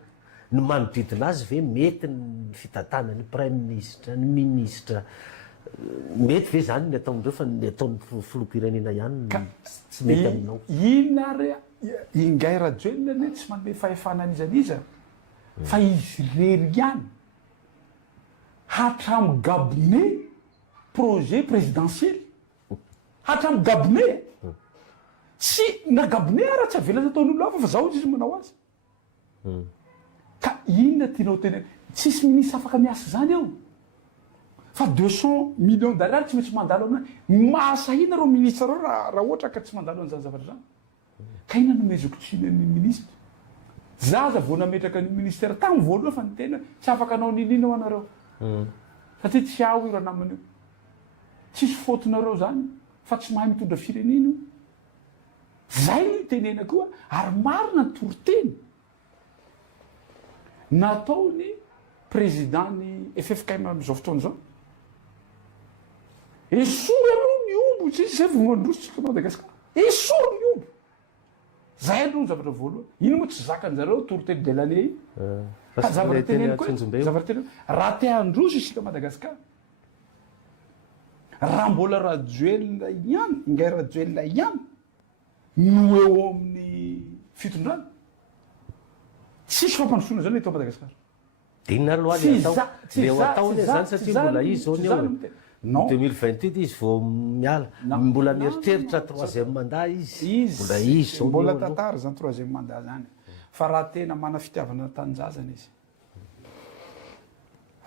ny manodidina azy ve mety ny fitatana ny prime ministre ny ministre mety ve zany ny ataondreo fa ny ataon'ny filoham-pirenena ihany tsy mety aminao inona ary ingay rajoelona ne tsy manome fahefana an'izaniza fa izy rery ihany hatramy gabone projet présidentiel hatramy gabone tsy na gabone ara tsy avela ataon'olo hafa fa zaho izy manao azy ka inona tianao tena tsisy ministre afaka miasa zany ao fa 200 millions d'ariary tsy maintsy mandalo amina mahasahina reo ministre reo raha ohatra ka tsy mandalo an'izany zavatra zany ka ina nomezoko tsinan'ny ministre zaza vao nametraka ny ministère tamin'ny voaloha fa ny tena tsy afaka anao ninina ao anareo satria tsy aho io raha naman'io tsisy fotinareo zany fa tsy mahay mitondra firenena io zay no tenena koa ary marina ny toroteny nataony président ny FFKM am'izao fotoana zao esory aloha ny ombo tsy zay vomandrosotsika Madagasikara esory ny ombo zay aloha ny zavatra voaloha ino moa tsy zakan'zareo toroteny delane fa zavatra teneny koa zavatra teneny raha te handroso isika Madagasikara raha mbola rajoelona ihany ingay rajoelona ihany no eo amin'ny fitondrana tsisy fampandrosoana zany eto Madagasikara inona aloha leo ataony zany satria mbola izy zao ny eo 2028 izy vao miala mbola mieritreritra troisième mandat izy mbola izy zao mbola tantara zany troisième mandat zany fa raha tena mana fitiavana tanjazana izy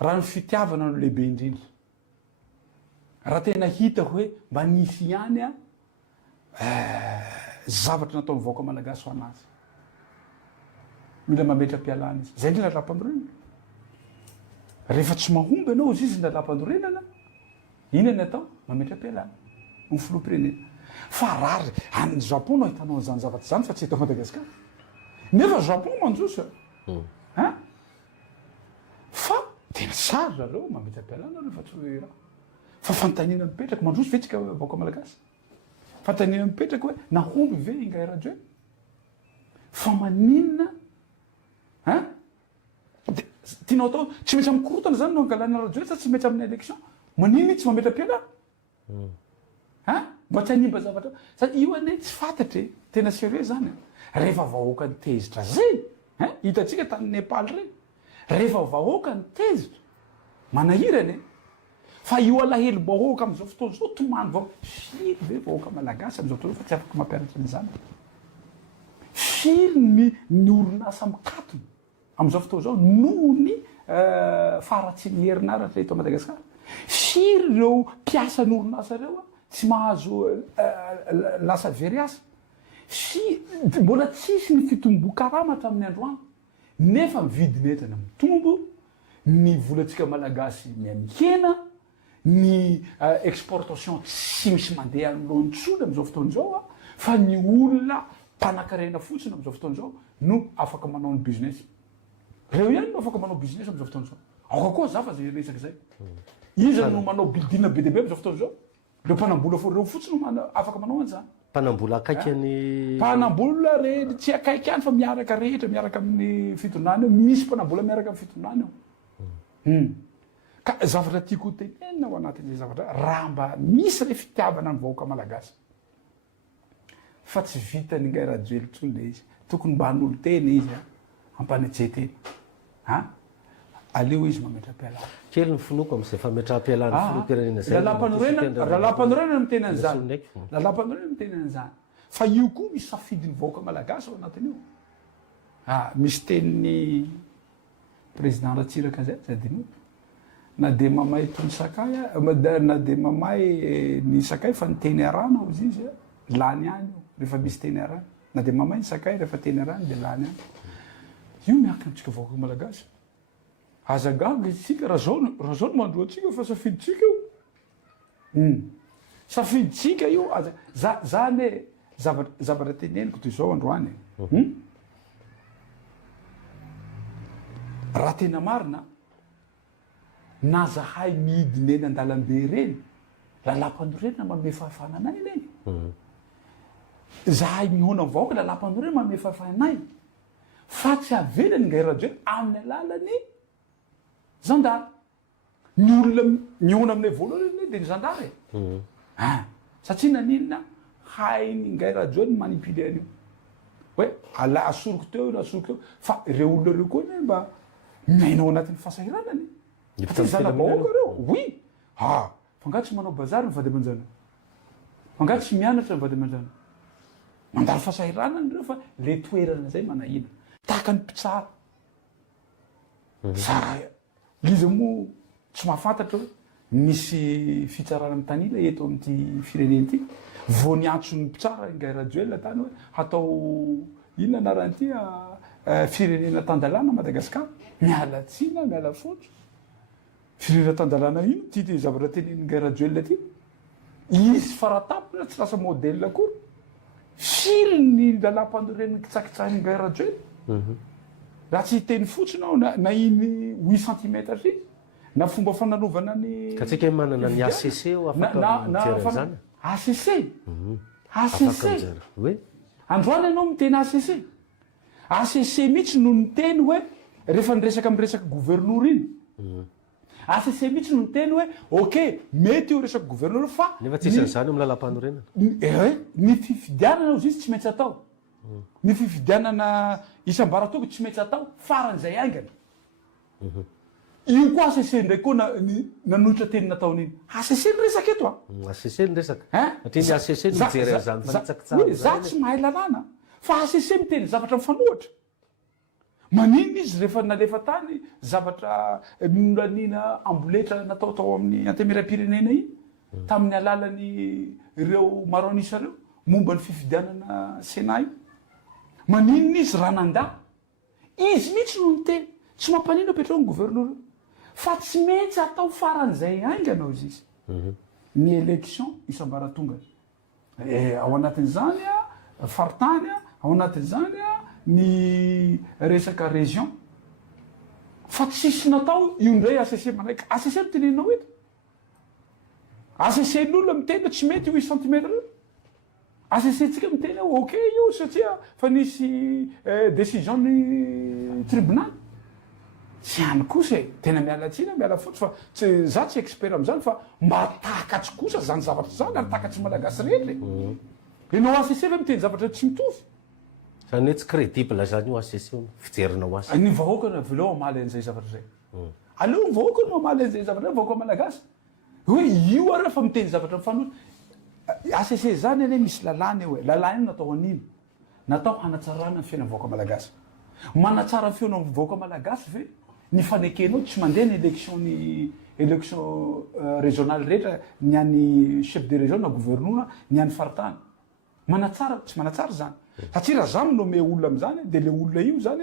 raha ny fitiavana no lehibe indrindra raha tena hita hoe mba nisy ihany a zavatra nataony vahoaka malagasy ho anazy mila mametra-pialana izy zay ndrindra lalam-pandorenana rehefa tsy mahomby ianao izy izy lalam-pandorenana ina ny atao mametra-pialana ny filoham-pirenena fa rary any Japon no ahitanao an'izany zavatra zany fa tsy eto Madagasikara nefa Japon manjosa fa tena sary zareo mametra-pialana rehefa tsy hoe raha fa fantanina mipetraka mandroso ve tsika vahoaka malagasy fantanina mipetraka hoe nahomby ve ingay rajoe fa maninona tianao atao tsy maintsy amin'ny korotana zany no angalana rajoe sa tsy maintsy amin'ny élection maniny tsy mametra-pialana mba tsy hanimba zavatra sady io ane tsy fantatry tena sérieux zany rehefa vahoaka ny tezitra zay hitatsika tany Nepal reny rehefa vahoaka ny tezitra manahirany fa io alahelo bahoaka am'izao fotoana zao tomany vao firy ve vahoaka malagasy am'izao fotoana fa tsy afaka mampianatra n'izany firy ny orinasa mikatony am'izao fotoana zao noho ny faratsy ny herinaratra eto Madagasikara firy ireo mpiasa ny orinasa reo tsy mahazo lasa very asa mbola tsisy ny fitombo-karamatra amin'ny androany nefa mividiny entana mitombo ny volantsika malagasy miamikena ny exportation tsy misy mandeha loantsony am'izao fotoana zao fa ny olona mpanakarena fotsiny am'izao fotoana zao no afaka manao ny business reo ihany no afaka manao business am'izao fotoana zao aoka koa za fa zay resaky zay izy no manao bildina be deabe am'izao fotoana zao reo mpanambola reo fotsiny no afaka manao an'izany mpanambola akaiky any mpanambola re tsy akaiky any fa miaraka rehetra miaraka amin'ny fitondrana eo misy mpanambola miaraka amin'ny fitondrana eo ka zavatra tiako tenena ao anatin'izay zavatra raha mba misy re fitiavana ny vahoaka malagasy fa tsy vitany ingay rajoely tsony le izy tokony mba hanolo tena izy ampanetseteny aleo izy mametra-pialana kely ny finoko am'izay fametra-pialana filoham-pirenena zay lalampanorena miteny an'izany lalampanorena miteny an'izany fa io koa misy safidiny vahoaka malagasy ao anatin'io misy tenin'ny président Ratsiraka zay adino na de mamay tony sakay na de mamay ny sakay fa nyteny arana ozy izy lany any io rehefa misy teny arana na de mamay ny sakay rehefa teny arana de lany any io miakina antsika vahoaka malagasy azagaga itsika raha zao no mandroatsika fa safiditsika io safiditsika io zany zavatra teneniko toy zao androany raha tena marina na zahay midiny eny an-dalambe reny lalampanorenina manome fahafananay lay zahay mihona vahoaka lalampanorenina manome fahafananay fa tsy avelany ngay radio amin'ny alalany zandary ny olona mihona aminay voalohany de ny zandary satria naninona hainy ngay radio ny manipile an'io hoe ala asoroko teo na asoroko teo fa ireo olona reo koa ne mba miainao anatin'ny fahasahiranany zanabahoaka reo oui fangatsy manao bazary mivady amanjana fangatsy mianatra mivady amanjana mandalo fahasahiranany reo fa le toerana zay manahina tahaka ny mpitsara sa izy moa tsy mahafantatra hoe misy fitsarana amin'ny tanila eto amin'ity fireneny ity vo niantso ny mpitsara ingay rajoel tany hoe hatao inona anaran'ity firenena tandalana Madagasikara miala tsina miala fotsy firenena tandalana ino ty zavatra teneningay rajoel ty izy faratapina tsy lasa modèle akory firy ny lalam-pandoreny kitsakitsahiny ingay rajoel raha tsy teny fotsinao na iny 8 cm izy na fomba fananovana ny katsika manana ny ACC afaka zany ACC hoe androany ianao miteny ACC mihitsy no niteny hoe rehefa niresaka miresaka gouverneur iny ACC mihitsy no niteny hoe ok mety io resaka gouverneur fa nefa tsy isan'izany amin'ny lalam-panorenana ny fifidianana ozy izy tsy maintsy atao ny fifidianana isam-baratoko tsy maintsy atao faran'izay aingana io koa ACC ndraiky koa nanohitra teny nataon'iny ACC niresaka eto ACC niresaka satria ny ACC nijery zany fanitsakitsara za tsy mahay lalàna fa ACC miteny zavatra mifanohatra manino izy rehefa nalefa tany zavatra nanina amboletra natao tao amin'ny antemera-pirenena iny tamin'ny alalany ireo maro anisa reo momba ny fifidianana Sénat io manino izy raha nanda izy mihitsy no niteny tsy mampanino apetrao ny gouverneur fa tsy maintsy atao faran'izay ainganao izy izy ny élection isam-baratonga ao anatin'izany faritany ao anatin'izany ny resaka région fa tsisy natao io ndray ACC manaiky ACC mitenenao eto ACC n'olona miteny tsy mety 8 cm ACC tsika miteny ok io satria fa nisy décision ny tribunal tsy any kosa tena mialatsina miala fotsy fa za tsy expert am'zany fa mba takatsy kosa zany zavatra zany ary takatsy malagasy rehetra ianao ACC ve miteny zavatra tsy mitovy zany hoe tsy crédible zany io ACC fijerinao azy ny vahoaka vileo amaly an'izay zavatra zay aleo ny vahoaka no amaly an'izay zavatra zay vahoaka malagasy hoe io ary fa miteny zavatra mifanohitra ACC zany ane misy lalàna hoe lalàna io natao an'ino natao hanatsarana ny fiainan'ny vahoaka malagasy manatsara ny fiainan'ny vahoaka malagasy ve ny fanekenao tsy mandeha ny élection régionale rehetra ny an'ny chef de région na gouverneur ny an'ny faritany manatsara tsy manatsara zany satria raha za minome olona am'zany de le olona io zany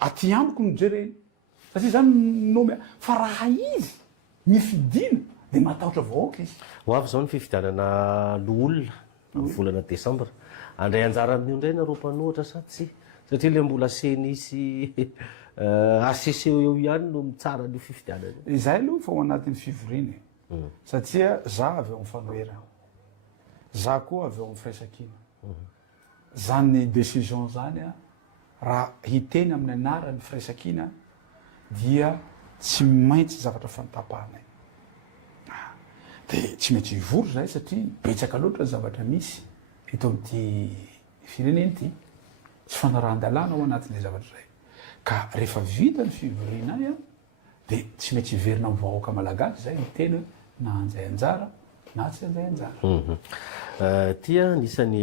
aty amiko mijereny satria zany nome fa raha izy mifidina de matahotra vahoaka izy ho avy zao ny fifidianana loolona volana décembre andray anjara amin'io ndray nareo mpanohatra sa tsy satria le mbola senisy ACC eo ihany no mitsara ny fifidianana izay aloha fa ao anatin'ny fivoriny satria za avy eo mifanohera za koa avy eo amin'ny firaisan-kina zany décision zany raha hiteny amin'ny anaran'ny firaisan-kina dia tsy maintsy zavatra fantapahanay de tsy maintsy hivory zay satria betsaka loatra zavatra misy eto amin'ity fireneny ity tsy fanarahan-dalàna ao anatin'ilay zavatra zay ka rehefa vita ny fivorinay de tsy maintsy hiverina amin'ny vahoaka malagasy zay ny tena na anjay anjara na tsy anjay anjara tia nisany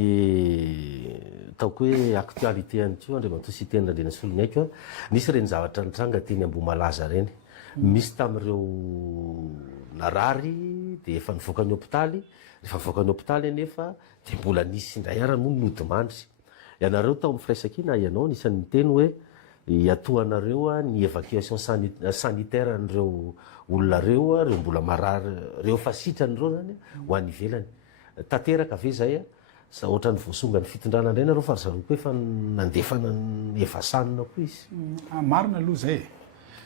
taoko hoe actualité anytio andriamanto sy teny randrena solony aiko nisy reny zavatra nitranga teny Ambomalaza reny misy tamin'ireo narary de efa nivoaka ny hôpitaly, rehefa voaka ny hôpitaly anefa de mbola nisy indray ara moa nodimandry. Ianareo tao amin'ny firaisakina ianao nisan'ny miteny hoe iatoanareo ny évacuation sanitaire n'ireo olona reo reo mbola marary reo fasitrany reo zany ho any ivelany. Tanteraka ve zay sa ohatra ny voasonga ny fitondrana indray nareo fa ry zareo koa efa nandefana ny evasanina koa izy. Marina aloha zay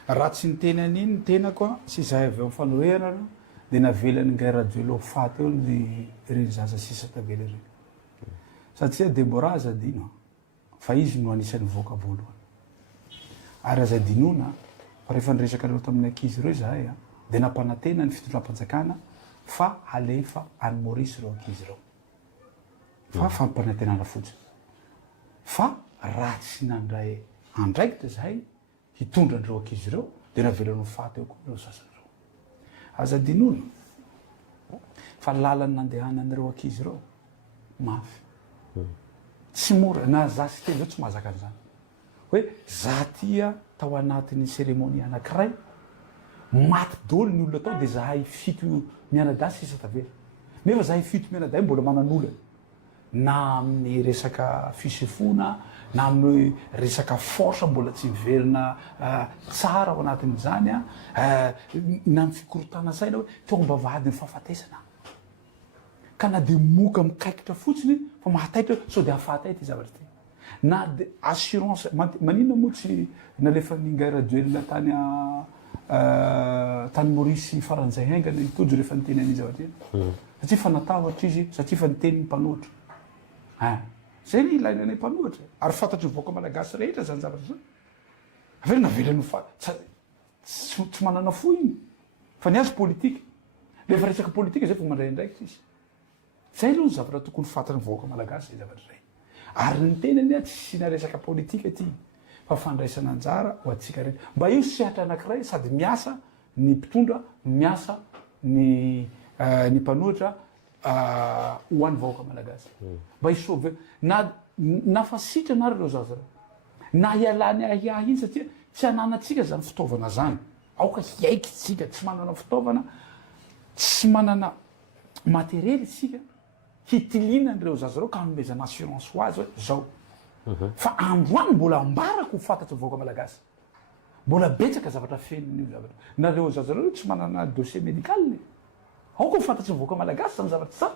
raha tsy niteny an'iny ny tenako sy zahay avy eo fanoherana de navelany ngay radio faty eo ny reny zaza sisa tavela reny satria Deborah Zadino fa izy no anisan'ny voaka voalohany ary azadinona fa rehefa niresaka reo tamin'ny ankizy reo zahay de nampanantena ny fitondram-panjakana fa alefa any Maurice reo ankizy reo fa fampanantenana fotsiny fa raha tsy nandray andraikitra zahay hitondra an'ireo ankizy reo de navelany faty eo koa reo sasan'ireo azadinona fa lalany nandehanan'ireo ankizy reo mafy tsy mora na za sy teny zao tsy mahazaka an'izany hoe za tia tao anatin'ny cérémonie anankiray maty dolo ny olona tao de zahay fito mianadasy sisa tavela nefa zahay fito mianaday mbola manan'olana na amin'ny resaka fisefona na amin'ny resaka force mbola tsy miverina tsara ao anatin'izany na amin'ny fikorotana saina hoe tonga mba vadiny fahafatesana ka na de moka mikaikitra fotsiny fa mahataitra so de ahafaty ty zavatra ty na de assurance maninona moa tsy nalefa ningay raduelina tany tany Maurice faran'izay haingana itojo rehefa niteny an'izy zavatra iny satria fa natahotra izy satria fa niteny ny mpanohitra zay ny ilaina ny mpanohitra ary fantatry voaka malagasy rehetra zany zavatra zany avela navelany tsy manana fo iny fa ny azy politika rehefa resaka politika zay fa mandray andraikitra izy zay aloha ny zavatra tokony fantany voaka malagasy zay zavatra zay ary ny tenany tsy sina resaka politika ty fa fandraisana anjara ho atsika rehetra mba io sehatra anankiray sady miasa ny mpitondra miasa ny mpanohitra ho an'ny vahoaka malagasy mba isove na fasitra ary reo zaza na hialany ahiahy iny satria tsy hananatsika zany fitaovana zany aoka hiaiky tsika tsy manana fitaovana tsy manana materiely isika hitilinan'ireo zaza reo ka hanomezana assurance ho azy hoe zao fa androany mbola ambarako ho fantatry voaka malagasy mbola betsaka zavatra fenon'io zavatra nareo zaza reo tsy manana dossier médical aoka ho fantatry voaka malagasy zany zavatra sa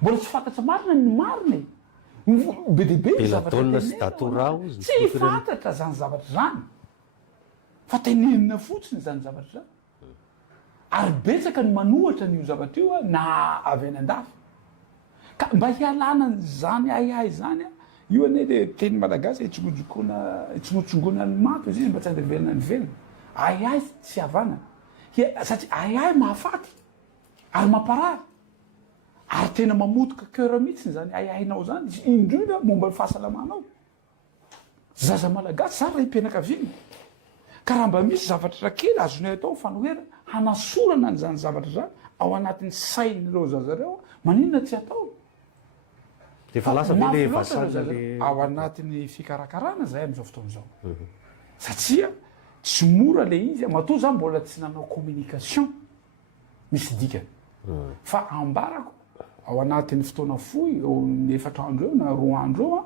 mbola tsy fantatry marina ny marina be dehibe zavatra sy datora tsy fantatra zany zavatra zany fa tenenina fotsiny zany zavatra zany ary betsaka ny manohatra n'io zavatra io na avy any andafy ka mba hialana zany ahiahy zany io ane de teny malagasy itsongotsongona ny mato izy mba tsy andevelana ny velona ahiahy tsy havana satria ahiahy mahafaty ary mamparary ary tena mamotoka cœur mihitsiny zany ahiahinao zany indrindra momba ny fahasalamanao zaza malagasy zany raha hipenakaviny ka raha mba misy zavatra rakely azonay atao fanohera hanasorana n'zany zavatra zany ao anatin'ny sain'ireo zazareo maninona tsy atao defa lasa be le vasana le ao anatin'ny fikarakarana zay am'izao fotoan'izao satria tsy mora le izy matoa zany mbola tsy nanao communication misy dikany fa ambarako ao anatin'ny fotoana foy eo ny efatra andro eo na roa andro eo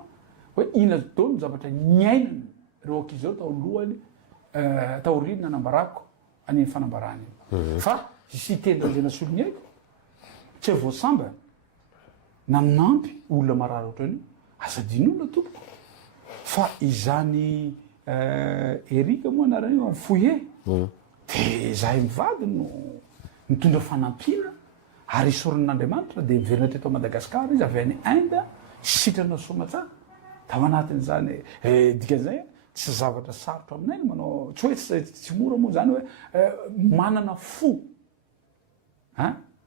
hoe ina dolo ny zavatra nyainana reo ankizy eo tao lohany taoriny nanambarako aniny fanambarany fa sy tena zay nasolo aiko tsy voasamba nanampy olona marary ohatrany azadin'olona tompoko fa izany erika moa anarany io foye de zahay mivady no mitondra fanampiana ary isoron'Andriamanitra de miverina teto Madagasikara izy avy any Inde sitrana somatsara tao anatin'izany dikan'izay tsy zavatra sarotra aminay manao tsy hoe tsy mora moa zany hoe manana fo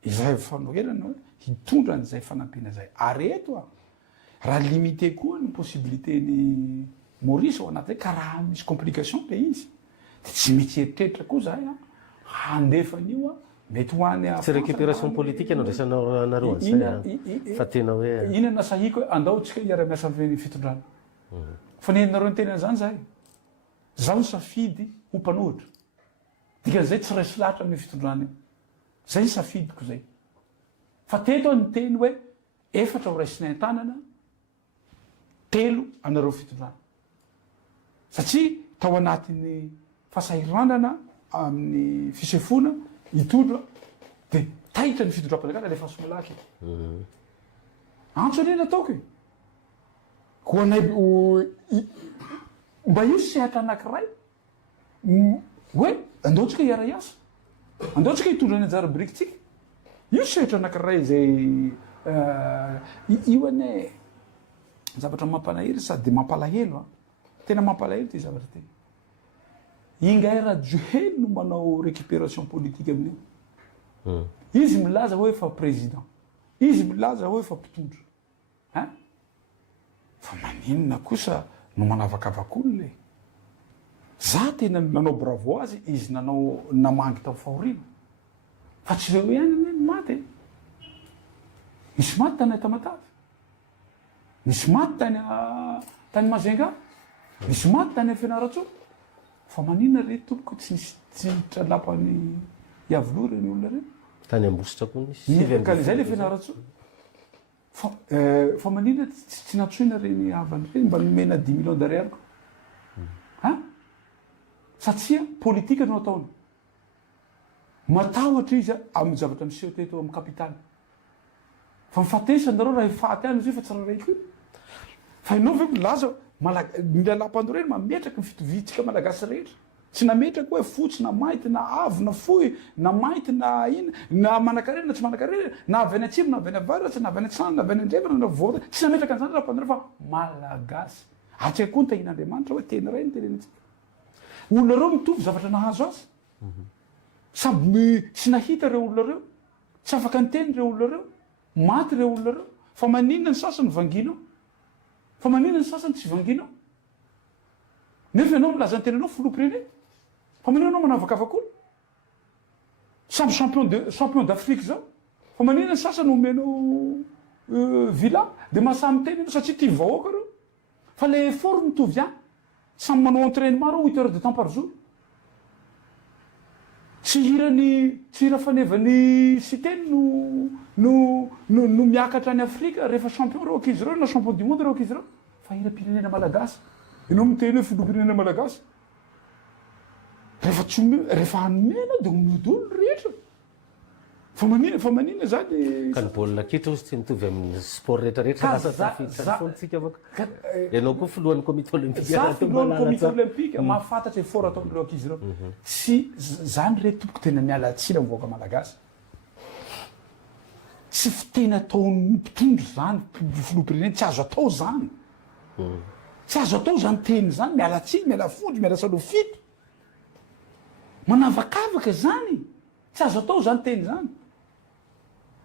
izay fanoherana hoe hitondra n'izay fanampiana zay ary eto raha limité koa ny possibilité ny Maurice ao anaty ka raha misy complication le izy de tsy mety eritreritra koa zahay handefan'io mety ho any tsy récupération politique anandraisana nareo an'izay fa tena hoe ina nasahiko hoe andaotsika iara-miasa amin'ny fitondrana fa nenareo ny tenan'izany zahay zaho ny safidy ho mpanohitra dikan'izay tsy raisy lahatra amin'ny fitondrana io zay ny safidiko zay fa teto ny teny hoe efatra ho raisiny an-tanana 3 anareo fitondrana satria tao anatin'ny fahasahiranana amin'ny fisefona hitondra de taitra ny fitondram-panjakana lefa somalaky antso anena ataoko ho anay mba io sehatra anankiray hoe andaotsika hiara iasa andaotsika hitondra ny anjara birikytsika io sehatra anankiray zay io ane zavatra mampalahery sady mampalahelo tena mampalahelo ty zavatra tena ingay Radjoely no manao récupération politique amin'io izy milaza hoe fa président izy milaza hoe fa mpitondra fa maninona kosa no manavakavak'olona za tena nanao bravo azy izy nanao namangy tao fahoriana fa tsy reo ihany maty misy maty tany Tamatavy misy maty tany Mazenga misy maty tany Fianaratsoa fa maninona re tompoko tsy tralapany iavolo reny olona reny tany Ambositra koa zay le Fianaratsoa fa maninona tsy natsoina reny avany reny mba nomena 10 millions d'ariary ko satria politika no ataony matahotra izy amin'ny zavatra miseho teto amin'ny kapitaly fa mifatesanareo raha faty any izy fa tsy raha raiky fa ianao ve milaza milalam-pando reny mametraky ny fitovitsika malagasy rehetra tsy nametraky hoe fotsy na mainty na avo na fohy na mainty na ina na manakarena na tsy manakarena na avy any atsimo na avy any avaratsy na avy any atsana na avy any andrevana na voa tsy nametraky an'izany raha-pandoreny fa malagasy atsika koa nitahin'Andriamanitra hoe teny ray ny tenenitsika olona reo mitovy zavatra nahazo azy samby tsy nahita reo olona reo tsy afaka nyteny reo olona reo maty reo olona reo fa maninona ny sasany vanginao fa maninona ny sasany tsy vanginao nefa ianao milaza ny tenanao filopireneny fa maninona anao manavakavak'olo samby champion d'Afrique zao fa maninona ny sasany omenao villa de mahasamy teny ianao satria tia vahoaka reo fa le effort mitovy ihany samy manao entraînement reo 8 heures de temps par jour tsy hira fanevany sy teny no miakatra any Afrika rehefa champion reo akizy reo na champion du monde reo akizy reo fa hira-pirenena malagasy ianao miteny hoe filopirenena malagasy rehefa hanomena de miodolo rehetra fa maninona zany ka ny baolina kitra ozy tsy mitovy amin'ny sport rehetrarehetra lasafontsika avaka ianao koa filohan'ny comité olympique za filohan'ny comité olympique mahafantatra effort ataon'ireo akizy reo tsy zany re tompoko tena miala tsina mivoaka malagasy tsy fitena ataon'ny mpitondro zany filopirenena tsy azo atao zany tsy azo atao zany teny zany miala tsiny miala fondro miala salofito manavakavaka zany tsy azo atao zany teny zany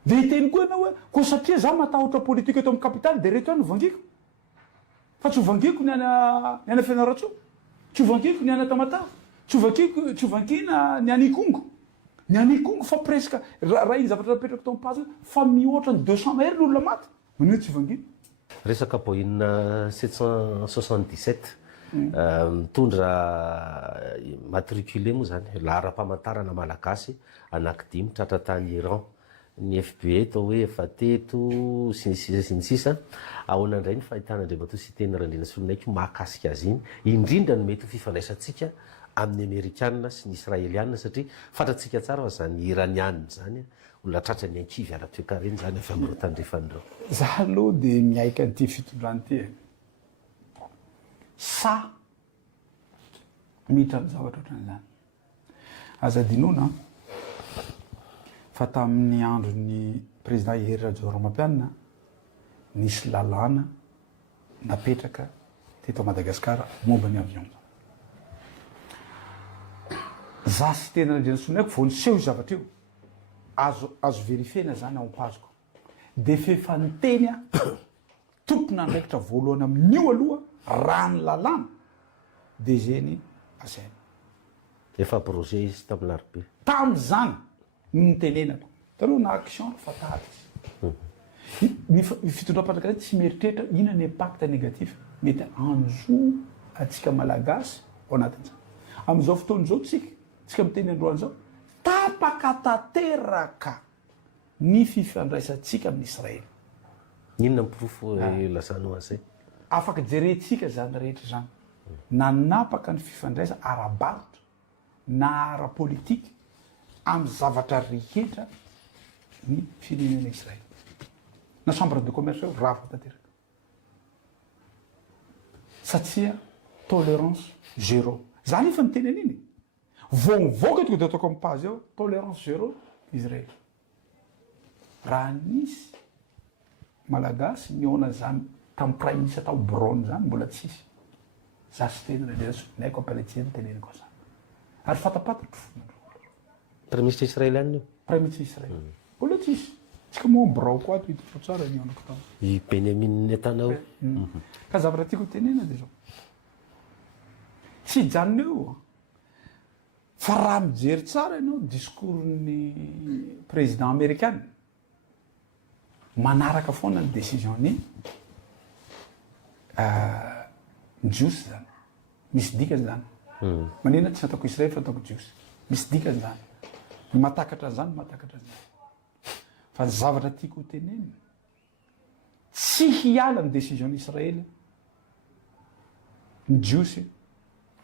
de hiteny koa ianao hoe ko satria za matahotra politika eto amin'ny kapitaly de reto ihany vangiko fa tsy vangiko ny ana Fianaratsoa tsy vangiko ny ana Tamatavy tsy vankina ny Anikongo ny Anikongo fa presque raha iny zavatra napetraka tao ampazy fa mihoatra ny 200 mahery ny olona maty manino tsy vangino resaka boina 777 mitondra matriculé moa zany lahara-pamantarana malagasy anankidimy tratra tany Iran ny FBA tao hoe efa teto sy ny sisa ahoana indray ny fahitana Andriamatoa sy teny Randrina Solonaiky mahakasika azy iny indrindra no mety ho fifandraisantsika amin'ny Amerikanina sy ny Israelianina satria fantatsika tsara fa zany Iranianina zany olona tratra ny ankivy ara-toekareny zany avy amin'ireo tandrefan'ireo za aloha de miaika an'ity fitondrany ty sa mitra amin'ny zavatra ohatran'izany azadinona fa tamin'ny andron'ny président Ihery Rajaoramampianina nisy lalàna napetraka teto Madagasikara momba ny avion za sy tena Randrina Solonaiky vao niseho zavatra io azo verifiena zany ao am-pazoko de fefa niteny tompona andraikitra voalohany amin'io aloha raha ny lalàna de zeny asaina efa projet izy tamin'Arbe tam'zany nitenenako taloha na action fa tahatsy ny fitondram-panjakana tsy meritreritra ina ny impact négatif mety anjo atsika malagasy ao anatin'izany amin'izao fotoana izao tsika tsika miteny androany zao tapaka tanteraka ny fifandraisantsika amin'ny Israely. Inona mipirofo lazanao an'izay? Afaka jerentsika zany rehetra zany nanapaka ny fifandraisa ara-barotra na ara-politika amin'ny zavatra rehetra ny firenena Israely. Na chambre de commerce eo rafa tanteraka. Satria tolérance zéro. Zany efa niteny an'iny. Voavoaka tonga dia ataoko amin'ny page eo tolérance zéro Israely. Raha nisy malagasy miona zany tamin'ny prime ministre tao Brown zany mbola tsisy. Za sy teny rehetra naiko ampalatsiny teneniko zany. Ary fatapatatro prime ministre israélienne io? Prime ministre Israël. Mbola tsisy. Tsika moa Brown koa ato hitako tsara ny onako tao. I Benjamin Netanyahu. Ka zavatra tiako tenena dia zao. Tsy janona eo. Fa raha mijery tsara ianao discours-ny président américain manaraka foana ny décision-ny jiosy zany. Misy dikany zany. Manina tsy ataoko Israely fa ataoko jiosy. Misy dikany zany. Matakatra zany, matakatra zany. Fa ny zavatra tiako tenena tsy hiala ny décision-n'Israël ny jiosy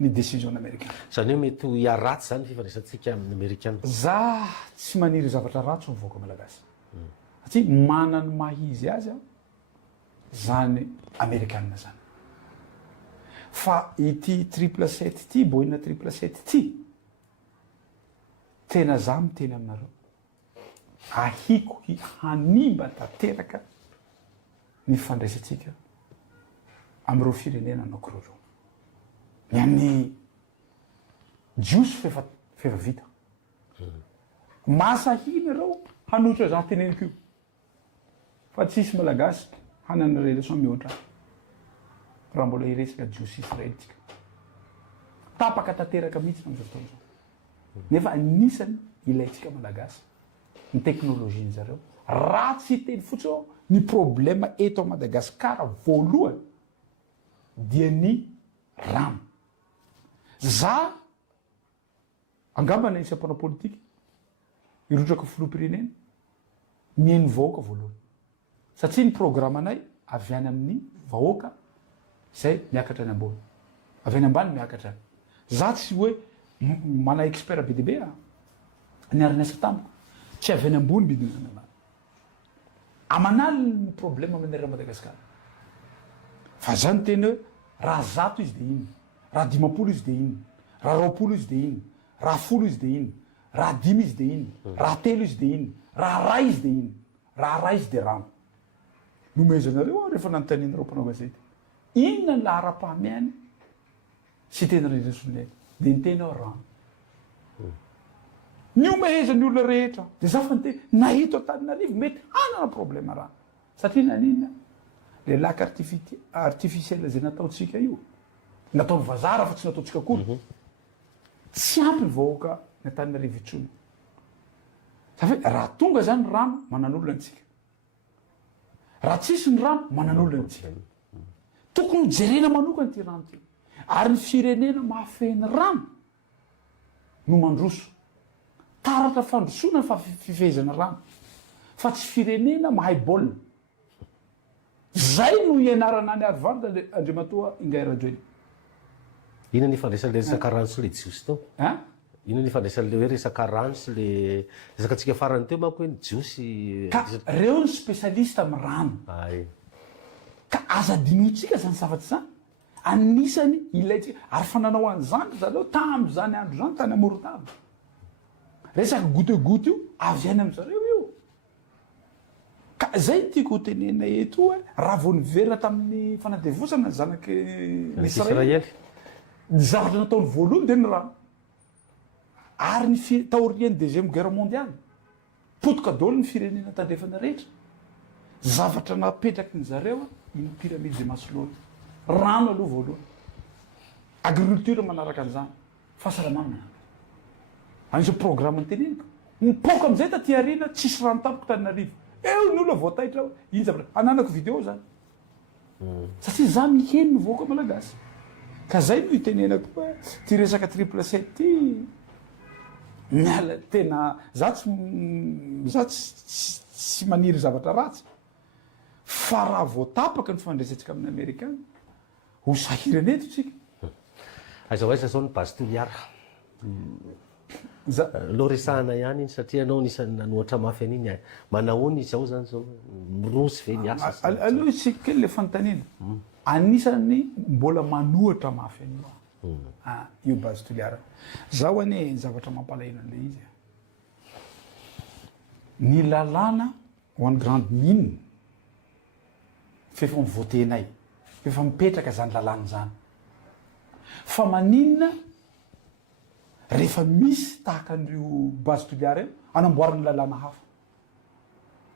ny décision américaine. Zany hoe mety ho hiaratsy zany fifandraisantsika amin'ny Amerikana. Za tsy maniry zavatra ratsy mivoaka malagasy. Satria manana mahizy azy zany Amerikanina zany. Fa ity 777 ty, Boeing 777 ty, tena za miteny aminareo. Ahiko hanimba tanteraka ny fifandraisantsika amin'ireo firenena anankiroa. Ny an'ny jiosy fefa vita. Masahina ireo hanotra za teneniko io. Fa tsisy malagasy hanana relation mihoatra. Raha mbola hiresaka jiosy Israelitsika. Tapaka tanteraka mihitsy amin'izao fotoana izao. Nefa anisany ilaitsika malagasy ny teknôlôjia zareo. Raha tsy teny fotsiny ny problème eto à Madagasikara voalohany dia ny rano. Za angamba na isy mpanao politika hirotraka filoham-pirenena mihaino vahoaka voalohany. Satria ny programme anay avy any amin'ny vahoaka izay miakatra any ambony. Avy any ambany miakatra any. Za tsy hoe mana expert be dia be niarina tamiko. Tsy avy any ambony midina ana. Amanal ny problème amin'ireo Madagasikara. Fa zany teny hoe raha zato izy dia iny. Raha 50 izy dia iny. Raha 20 izy dia iny. Raha 10 izy dia iny. Raha 10 izy dia iny. Raha 3 izy dia iny. Raha ray izy dia iny. Raha ray izy dia rano. Nomezanareo rehefa nanontanianareo mpanao gazety. Inona ny lahara-pahamehany sy teny rehetra dia ny teny ao rano. Ny omehezan'ny olona rehetra dia za fa nyteny nahito Antananarivo mety hanana problème rano. Satria nanina le lac artificiel izay nataontsika io. Nataony vazara fa tsy nataontsika kory. Tsy ampy ny vahoaka ny Antananarivo intsony. Raha tonga zany rano manan'olona antsika. Raha tsisy ny rano manan'olona antsika. Tokony jerena manokana ty rano ty. Ary ny firenena mahafehiny rano no mandroso. Taratra fandrosona fa fifehezana rano. Fa tsy firenena mahay baolina. Zay no ianarana ny Harvard Andriamatoa Ingahy Rajoelina. Inona ny ifandraisan'le resaka rano sy le jiosy tao? Inona ny ifandraisan'le hoe resaka rano sy le resaka antsika farany teo manko hoe ny jiosy. Ka reo ny spécialiste amin'ny rano. Ka aza dinotsika zany zavatsy zany. Anisany ilaitsika. Ary fa nanao an'izany zareo tamin'izany andro zany tany Morontaniny. Resaka goûte-goûte io avy any amin'zareo io. Ka zay tiako tenena eto hoe raha vao niverina tamin'ny fanadevosana zanaky Israely. Ny zavatra nataony voalohany dia ny rano. Ary ny taorian'ny deuxième guerre mondiale. Potoka daholo ny firenena tandrefana rehetra. Zavatra napetraky ny zareo iny pyramide de Maslow. Rano aloha voalohany. Agriculture manaraka an'izany. Fahasalamana. Anisy programme ny teneniko. Nipoka amin'izay taty aoriana tsisy rano tampoka Antananarivo. Eo ny olona voataitra iny zavatra. Ananako vidéo zany. Satria za miheno ny voaka malagasy. Ka zay no itenenako hoe ty resaka 777 ty miala tena za tsy maniry zavatra ratsy fa raha voatapaka ny fandresantsika amin'ny amerikana ho sahirany eto tsika aiza ho aiza zao ny base toliara lo resahana ihany iny satria anao nisany nanohatra mafy an'iny manahoany izao zany zao mirosy ve niasa aloha isika kely le fanontaniana anisany mbola manohatra mafy an'io io base toliara zaho ane zavatra mampalahelo an'le izy ny lalàna ho an'ny grande mine fefa mivotenay fefa mipetraka zany lalàna zany fa maninona rehefa misy tahaka an'io base toliara io anamboarany lalàna hafa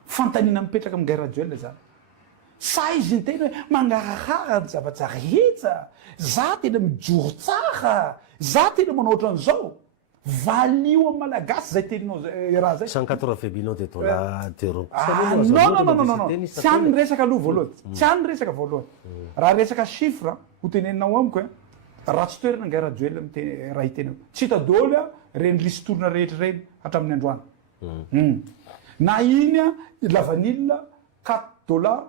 fantanina mipetraka amin'ny guerre duel zany sa izy ny tena hoe mangarahara ny zavatra rehetra za tena mijoro tsara za tena manao ohatran'izao valio amin'ny malagasy zay teninao raha zay 180 millions de dollars d'euros non tsy any resaka aloha voalohany tsy any resaka voalohany raha resaka chiffre ho teneninao amiko raha tsy toerana guerre duel raha hitenao tsy hita daholo reny ristourna rehetra reny hatramin'ny androany na iny la vanille 4 dollars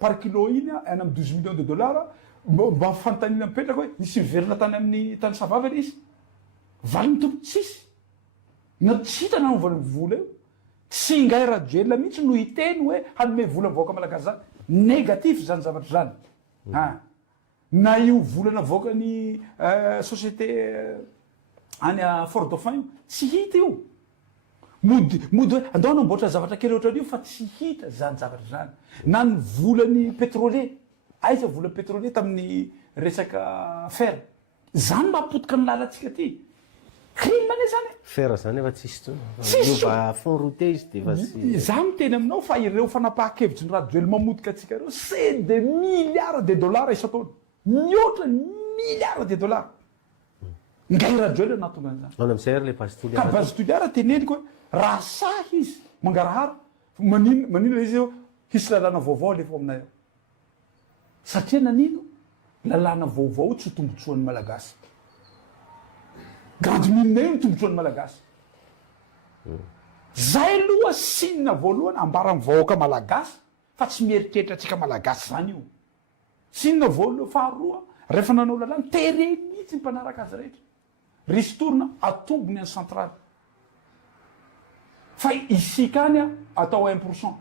par kilo iny any amin'ny 12 millions de dollars mba fantanina mipetraka hoe nisy miverina tany amin'ny tany savavy izy valy mitombo tsisy na tsy hitana ny vola io tsy guerre duel mihitsy no hiteny hoe hanome vola mivoaka malagasy zany négatif zany zavatra zany na io volana voaka ny société any a Fort Dauphin io tsy hita io mody hoe andao anamboatra zavatra kely ohatran'io fa tsy hita zany zavatra zany na ny volany pétrolier aiza vola pétrolier tamin'ny resaka fer zany mapotika ny lalantsika ty crime ane zany fer zany efa tsisy ova fond route izy de efa za miteny aminao fa ireo fanapahan-kevitry ny raha duel mamodika atsika reo c'est des milliards de dollars isa-taona mihoatra milliards de dollars ngay raha duel anatonga an'izany ana am'izay ary le base toliara ka base toliara teneniko hoe raha sahy izy mangarahara manino izy eo hisy lalàna vaovao lefa aminay ao satria nanino lalàna vaovao tsy hotombotsoan'ny malagasy grande mine io mitombotroan'ny malagasy zay aloha sinina voalohany ambara mivahoaka malagasy fa tsy mieritreritra atsika malagasy zany io sinina voalohany faharoa rehefa nanao lalàna tereny mihitsy ny mpanaraka azy rehetra ristourna atombony any centrale fa isika any atao 1%.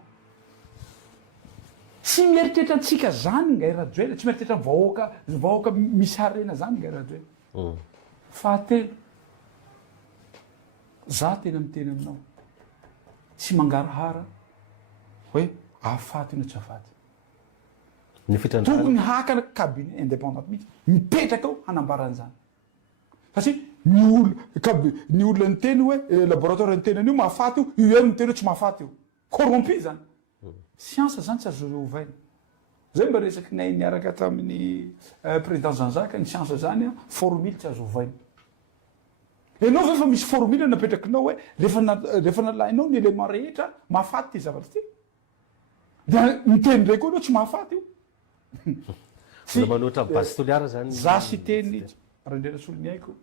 Tsy mieritreritra antsika zany guerre duel, tsy mieritreritra vahoaka misy harena zany guerre duel. Fahatelo, za tena miteny aminao, tsy mangarahara hoe afaty no tsy afaty. Tokony haka cabinet indépendant mihitsy mipetraka ao hanambaran'izany. Satria ny olona niteny hoe laboratoire niteny an'io mahafaty io, UM niteny hoe tsy mahafaty io. Corrompu zany. Science zany tsy azo ovaina. Zay mba resaky nay niaraka tamin'ny président Jean-Jacques, ny science zany formule tsy azo ovaina. Enao ve fa misy formule napetrakinao hoe rehefa nalainao ny élément rehetra mahafaty ty zavatra ty. Dia miteny ndray koa anao tsy mahafaty io. Manoatra base toliara zany. Za sy teny Randrena solony aiko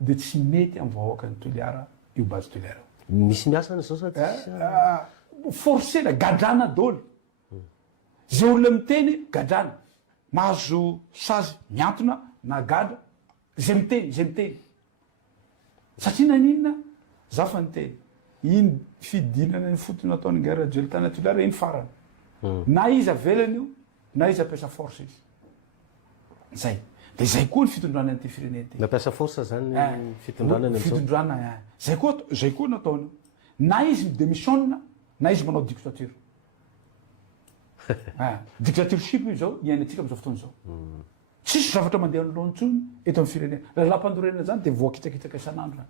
dia tsy mety amin'ny vahoaka ny toliara io base toliara. Misy miasana zao sa tsisy? Forcena, gadrana daholo. Zay olona miteny gadrana, mahazo sazy miantona na gadra, zay miteny. Satria naninona za fa niteny iny fidinana ny fotony ataon'ny guerre duel tany toliara iny farany. Na izy avelany io, na izy ampiasa force izy. Zay. Dia zay koa ny fitondrana an'ity firenena ity. Mampiasa force zany fitondrana ny am'izao. Fitondrana zay koa nataony. Na izy midémissionna, na izy manao dictature. Dictatureship io zao iainantsika amin'izao fotoana izao. Tsisy zavatra mandeha anoloana intsony eto amin'ny firenena. Lalam-pandorena zany dia voakitsakitsaka isan'andro.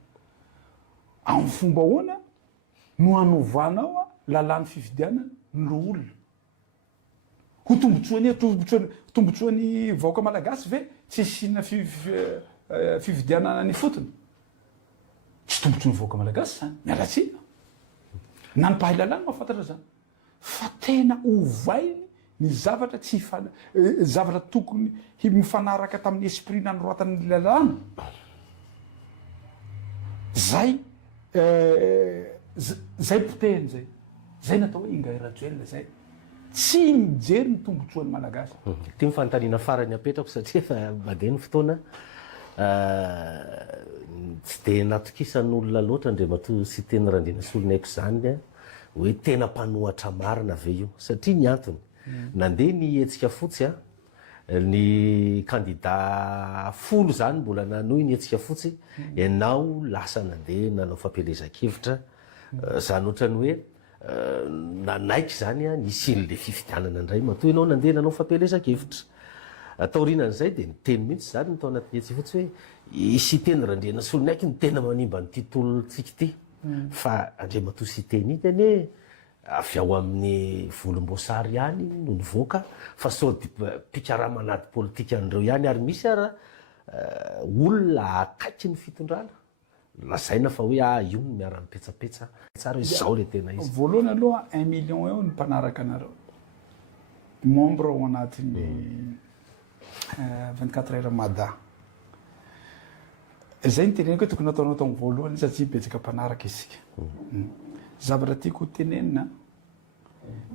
Amin'ny fomba ahoana no hanovanao lalàna fifidianana ny olona. Ho tombotsoan'ny vahoaka malagasy ve tsy sina fifidianana ny fotony. Tsy tombotsoan'ny vahoaka malagasy zany, mialatsina. Na ny mpahay lalàna mahafantatra zany. Fa tena ovainy ny zavatra zavatra tokony mifanaraka tamin'ny esprit nanoratan'ny lalàna. zay zay potehiny zay natao hoe ingay rajoelona zay tsy mijery ny tombotsoan'ny malagasy. Ty mifanontaniana farany apetrako satria fa mandeha ny fotoana tsy dia natokisan'olona loatra andriamatoa sy teny Randrianasolona aiko zany hoe tena mpanohatra marina ve io satria ny antony nandeha ny hetsika fotsy ny kandida folo zany mbola nanohy ny hetsika fotsy ianao lasa nandeha nanao fampelezan-kevitra zany ohatrany hoe nanaiky zany nisin'le fifidianana indray matoa ianao nandeha nanao fampelezan-kevitra taorinan'izay dia ny teny mihitsy zany ny tao anaty hetsika fotsy hoe isy teny Randrianasolona aiky ny tena manimba ny titolontsika ity fa andriamatoa sy teny ity anie avy ao amin'ny volomboasary ihany no nivoaka fa sody mpikarama anaty politika andreo ihany ary misy ara olona akaiky ny fitondrana lazaina fa hoe io no miara-mipetsapetsa tsara hoe zao le tena izy. Voalohany aloha 1 million eo ny mpanaraka anareo membre ao anatin'ny 24 heures mada. Zay ny teneniko hoe tokony ataonao tamin'ny voalohany satria betsaka mpanaraka isika. Zavatra tiako tenenina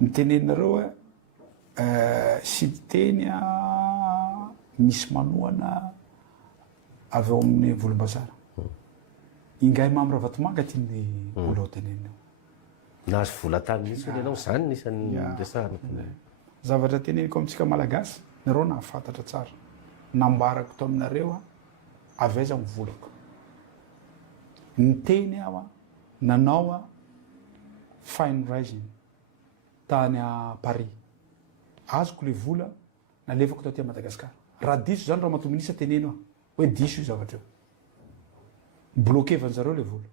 ny tenenareo sy teny misy manohana avy ao amin'ny volomboasary. Ingay Mamra Vatomanga tiany olo ao tenenina. Nahazo volatany mihitsy hoe ianao zany nisan'ny resahana. Zavatra teneniko amintsika malagasy nareo nahafantatra tsara nambarako to aminareo avy aiza mivolako ny teny aho nanao fine rising tany a Paris azoko le vola nalevako tao aty Madagasikara raha diso zany raha matominisa teneno hoe diso io zavatra io bloqué zareo le vola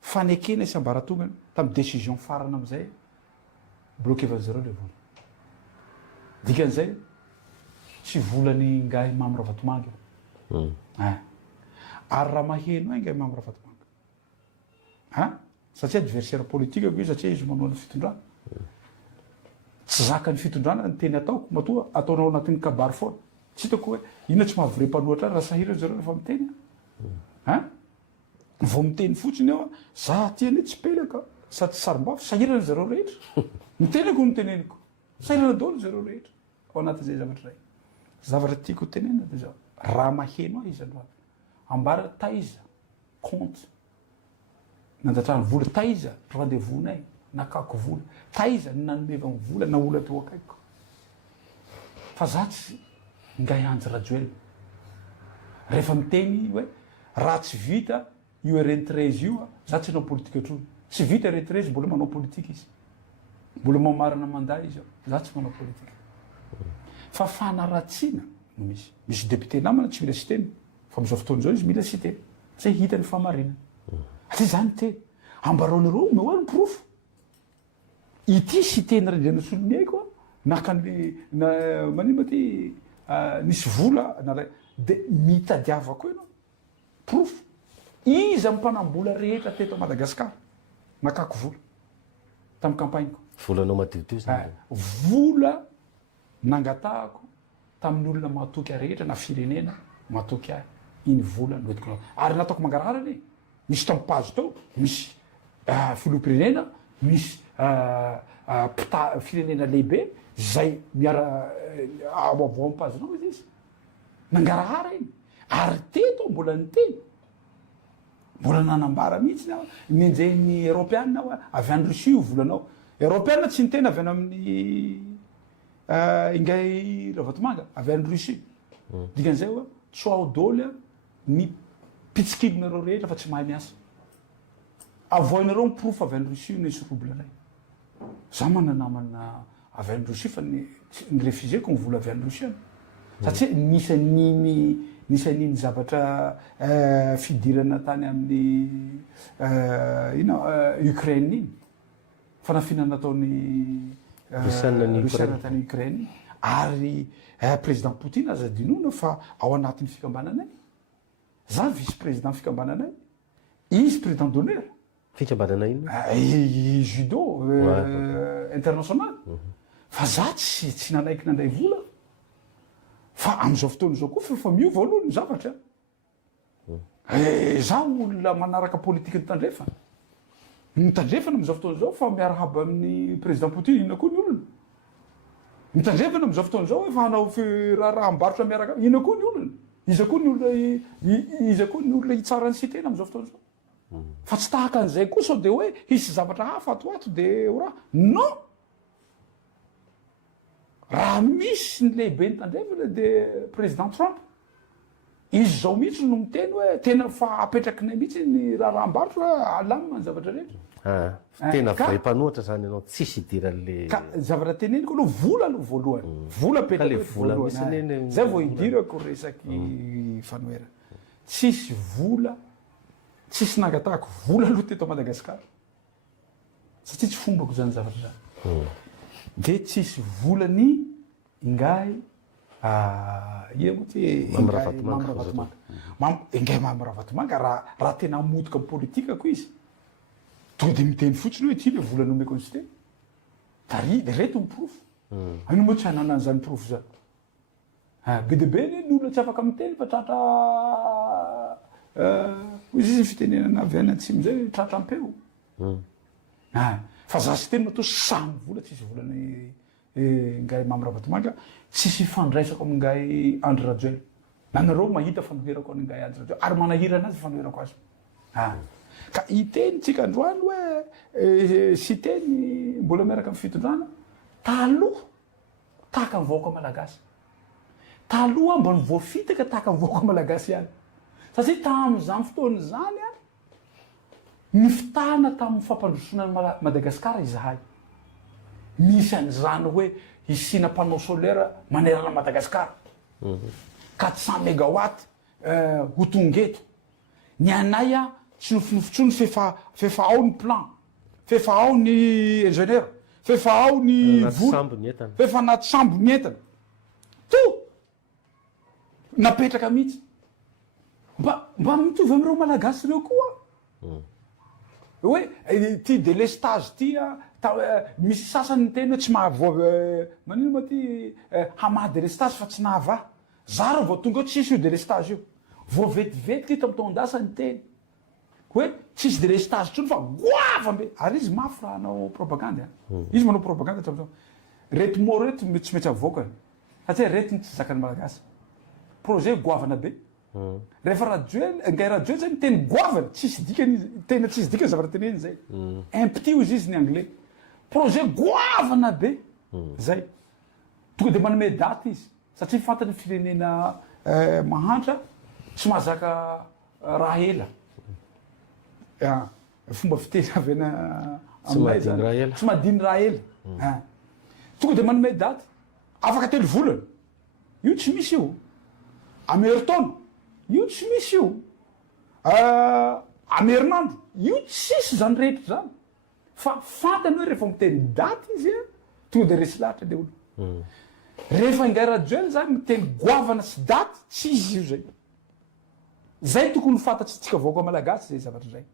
fanekena isy ambaratongany tamin'ny décision farana amizay bloqué zareo le vola dikan'izay tsy volany Ingay Mamra Vatomanga ary raha maheno Ingay Mamra Vatomanga satria adversaire politique io satria izy manohana fitondrana tsy zakany fitondrana ny teny ataoko matoa ataonao anatin'ny kabary foana tsy hitako hoe inona tsy mahavre mpanohatra raha sahirana zareo rehefa miteny vao miteny fotsiny eo za tiany tsy pelaka sady sarim-bafy sahirana zareo rehetra mitenako no teneniko sahirana daholo zareo rehetra ao anatin'izay zavatra ray zavatra tiako tenena dia zao raha maheno izy androany ambara taiza compte nandatrany vola taiza rendez-vous-nay nakako vola taiza nanomevany vola na ola teo akaiko fa za tsy Ingay Anjy Rajoelina rehefa miteny hoe raha tsy vita io rentrez io za tsy hanao politika atrony tsy vita rentrez mbola manao politika izy mbola mamarina manday izy za tsy manao politika fa fanaratsiana no misy député namana tsy mila siteny fa amizao fotoana zao izy mila siteny zay hitany famarinana atria zany teny ambaraonareo mehoany profo ity siteny Randrianasolona aiko nakan'le manimba ty nisy vola dia mitadiavako ianao profo iza mpanambola rehetra teto Madagasikara nakako vola tamin'ny campagneko volanao matioto zany vola nangatahako tamin'ny olona matoky rehetra na firenena matoky ahy iny vola noetiko ary nataoko mangarahara misy tampazo tao misy filoham-pirenena misy firenena lehibe zay miara avoavo ampazonao izy nangarahara iny ary teto mbola nyteny mbola nanambara mihitsy nenjehny Européenne avy any Russie io volanao Européenne tsy niteny avy any amin'ny Ingay Vatomanga avy any Russie dikan'izay hoe tsoao dôly ny pitsikilonareo rehetra fa tsy mahay miasa avoinareo miprofo avy any Russie io nisy roble ray za mananamana avy any Russie fa ny refuseko ny vola avy any Russie satria nisan'iny zavatra fidirana tany amin'ny Ukraine iny fanafinana nataony Rusiana tany Ukraine ary président Poutine aza dinona fa ao anatin'ny fikambananay za vice président fikambananay izy président d'honneur fikambanana ino judo international fa za tsy nanaiky nandray vola fa am'izao fotoana zao koa fa miova aloha ny zavatra Za olona manaraka politika ny tandrefa. Ny tandrefana am'izao fotoana zao fa miarahaba amin'ny président Poutine inona koa ny olona. Ny tandrefana am'izao fotoana zao efa hanao raharahambarotra miaraka inona koa ny olona. Iza koa ny olona hitsara ny sitena am'izao fotoana zao. Fa tsy tahaka an'izay koa sao de hoe hisy zavatra hafa ato de raha non. Raha misy ny lehibe ny tandrefana de président Trump. Izy zao mihitsy no miteny hoe tena fa apetrakinay mihitsy ny raharahambarotra alamina ny zavatra rehetra. Tena vaim-panoatra zany ianao tsisy idiran'le ka zavatra teneniko aloha vola aloha voalohany. Vola le vola misy neny zay vao idirako resaky fanoera. Tsisy vola, tsisy nangatahako vola aloha teto Madagasikara. Satria tsy fombako zany zavatra zany. De tsisy volany ingay ie moa ty Mamravatomanga. Ingay Mamravatomanga raha tena hamotika amin'ny politikako izy. Tonga de miteny fotsiny hoe ty le vola nomeko an'izy teny. De reto ny profo. Ano moa tsy hanana an'izany profo zany. Be de be ny olona tsy afaka miteny fa tratra izy izy fitenenana avy any atsimo zay tratra ampeo. Fa za sy teny matoa samy vola tsisy volany ingay Mamravatomanga. Tsisy fandraisako amingay Andry Rajoelina. Nanareo mahita fanoherako an'ingay Andry Rajoelina ary manahira anazy fanoherako azy. Ka itenitsika androany hoe sy teny mbola miaraka amin'ny fitondrana taloha tahaka ny vahoaka malagasy. Taloha mba ny voafitaka tahaka ny vahoaka malagasy ihany. Satria tamin'izany fotoana zany ny fitahana tamin'ny fampandrosoana ny Madagasikara izahay. Misy an'izany hoe isina panneau solaire manerana Madagasikara. 400 mégawatt ho tonga eto. Ny anay tsy nofinofitsony fefa ao ny plan, fefa ao ny ingénieur, fefa ao ny vola, fefa anaty sambo ny entana. To napetraka mihitsy. Mba mitovy amin'ireo malagasy ireo koa. Hoe ty délestage ty misy sasany ny teny hoe tsy mahavoa manino ma ty hamaha délestage fa tsy nahava. Za raha vao tonga eo tsisy io délestage io. Vao vetivety ty tam'tondasa ny teny. Hoe tsisy délestage tsony fa goavambe. Ary izy mafy raha hanao propagande. Izy manao propagande tam'zao. Reto mô reto tsy mety avoaka. Satria reto tsy zakany malagasy. Projet goavana be. Rehefa ingay Rajoelina zany teny goavana tsisy dikany tena tsisy dikany zavatra teneny zay. Impty izy izy ny anglais. Projet goavana be. Zay. Tonga de manome daty izy. Satria fantany firenena mahantra tsy mahazaka raha ela. Fomba fiteny avy aminay zany. Tsy madiny raha ela. Tonga de manome daty. Afaka telo volana. Io tsy misy io. Ameritaona. Io tsy misy io. Amerinandro. Io tsisy zany rehetra zany. Fa fantany hoe rehefa miteny daty izy tonga de resy lahatra le olo. Rehefa ingay Rajoelina zany miteny goavana sy daty tsisy io zay. Zay tokony fantatsika vahoaka malagasy zay zavatra zay.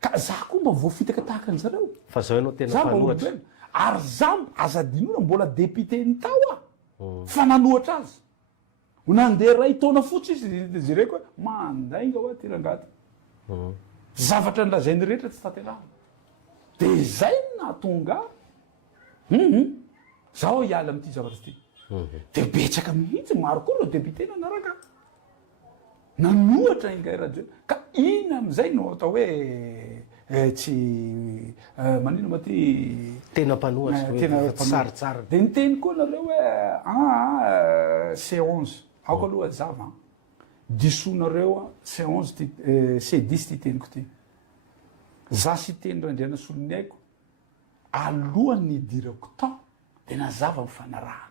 Ka za koa mba voafitaka tahaka an'zareo. Fa zao ianao tena mpanohatra. Ary za azadinoina mbola député ny tao fa nanohatra azy. Nandeha ray taona fotsy izy jereko hoe mandainga hoe ty rangaty. Zavatra nolazainy rehetra tsy tanterahana. De zay nahatonga zaho hiala amin'ity zavatra ty. De betsaka mihitsy maro koa ireo député nanaraka. Nanohatra ingay Rajoelina. Ka ina am'izay no atao hoe tsy manino ma ty tena mpanohatra tena tsaratsara. De niteny koa nareo hoe C11 aoko aloha zava disonareo C11 C10 ty teniko ty. Za sy teny Randriana Soloniaiko alohan'ny idirako tao de nazava mifanarahana.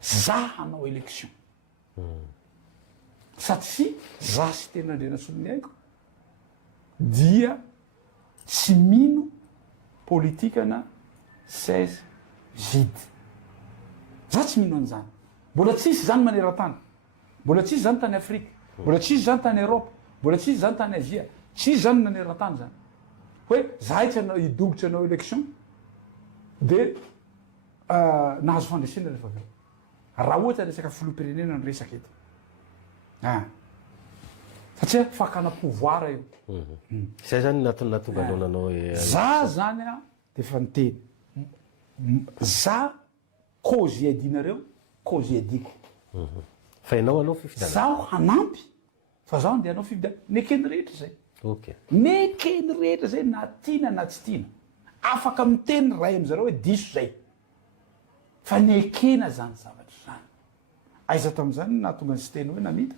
Za hanao élection. Satria za sy teny Randriana Soloniaiko dia tsy mino politikana 16 vide. Za tsy mino an'izany. Mbola tsisy zany maneran-tany. Mbola tsisy zany tany Afrika. Mbola tsisy zany tany Europe. Mbola tsisy zany tany Azia. Tsisy zany maneran-tany zany. Hoe zahay tsy hidogotra anao élection de nahazo fandresena rehefa avy. Raha ohatra resaka filoham-pirenena no resaka eto. satria fakana pouvoir io zay zany natonga anao nanao za zany a de efa niteny za cause iadinareo cause iadiko fa ianao anao fifidianana zaho hanampy fa zaho andeha anao fifidiana nekeny rehetra zay ok nekeny rehetra zay na tiana na tsy tiana afaka miteny ray am'zareo hoe diso zay fa nekena zany zavatra zany aiza tam'zany na tonga ny sy teny hoe namita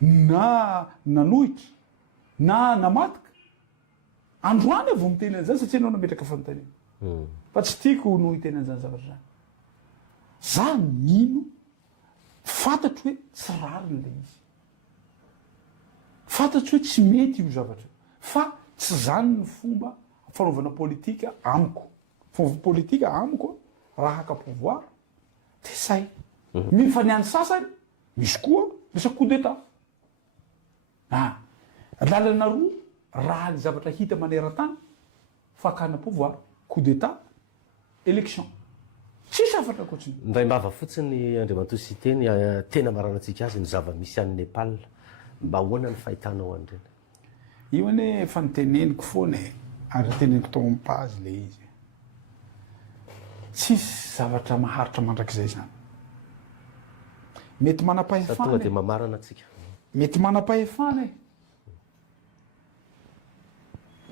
na nanohitra na namataka androany avo miteny an'zany satria anao nametraka fanontaniana fa tsy tiako no hiteny an'zany zavatra zany za mino fantatro hoe tsy rariny le izy fantatro hoe tsy mety io zavatra fa tsy zany ny fomba fanaovana politika amiko fomba politika amiko raha haka pouvoir de say fa ny any sasany misy koa misy coup d'état lalana roa raha ny zavatra hita maneran-tany fakana pouvoir coup d'état élection tsisy afatra koatsiny ndray mbava fotsiny Andriamatoa sy teny tena maranantsika azy ny zava-misy any Nepal mba ahoana ny fahitanao an'ireny io ane efa niteneniko foana ary teneniko tao amin'ny page le izy tsisy zavatra maharitra mandrakizay zany mety tonga manam-pahefana de mamarana atsika mety manam-pahefana e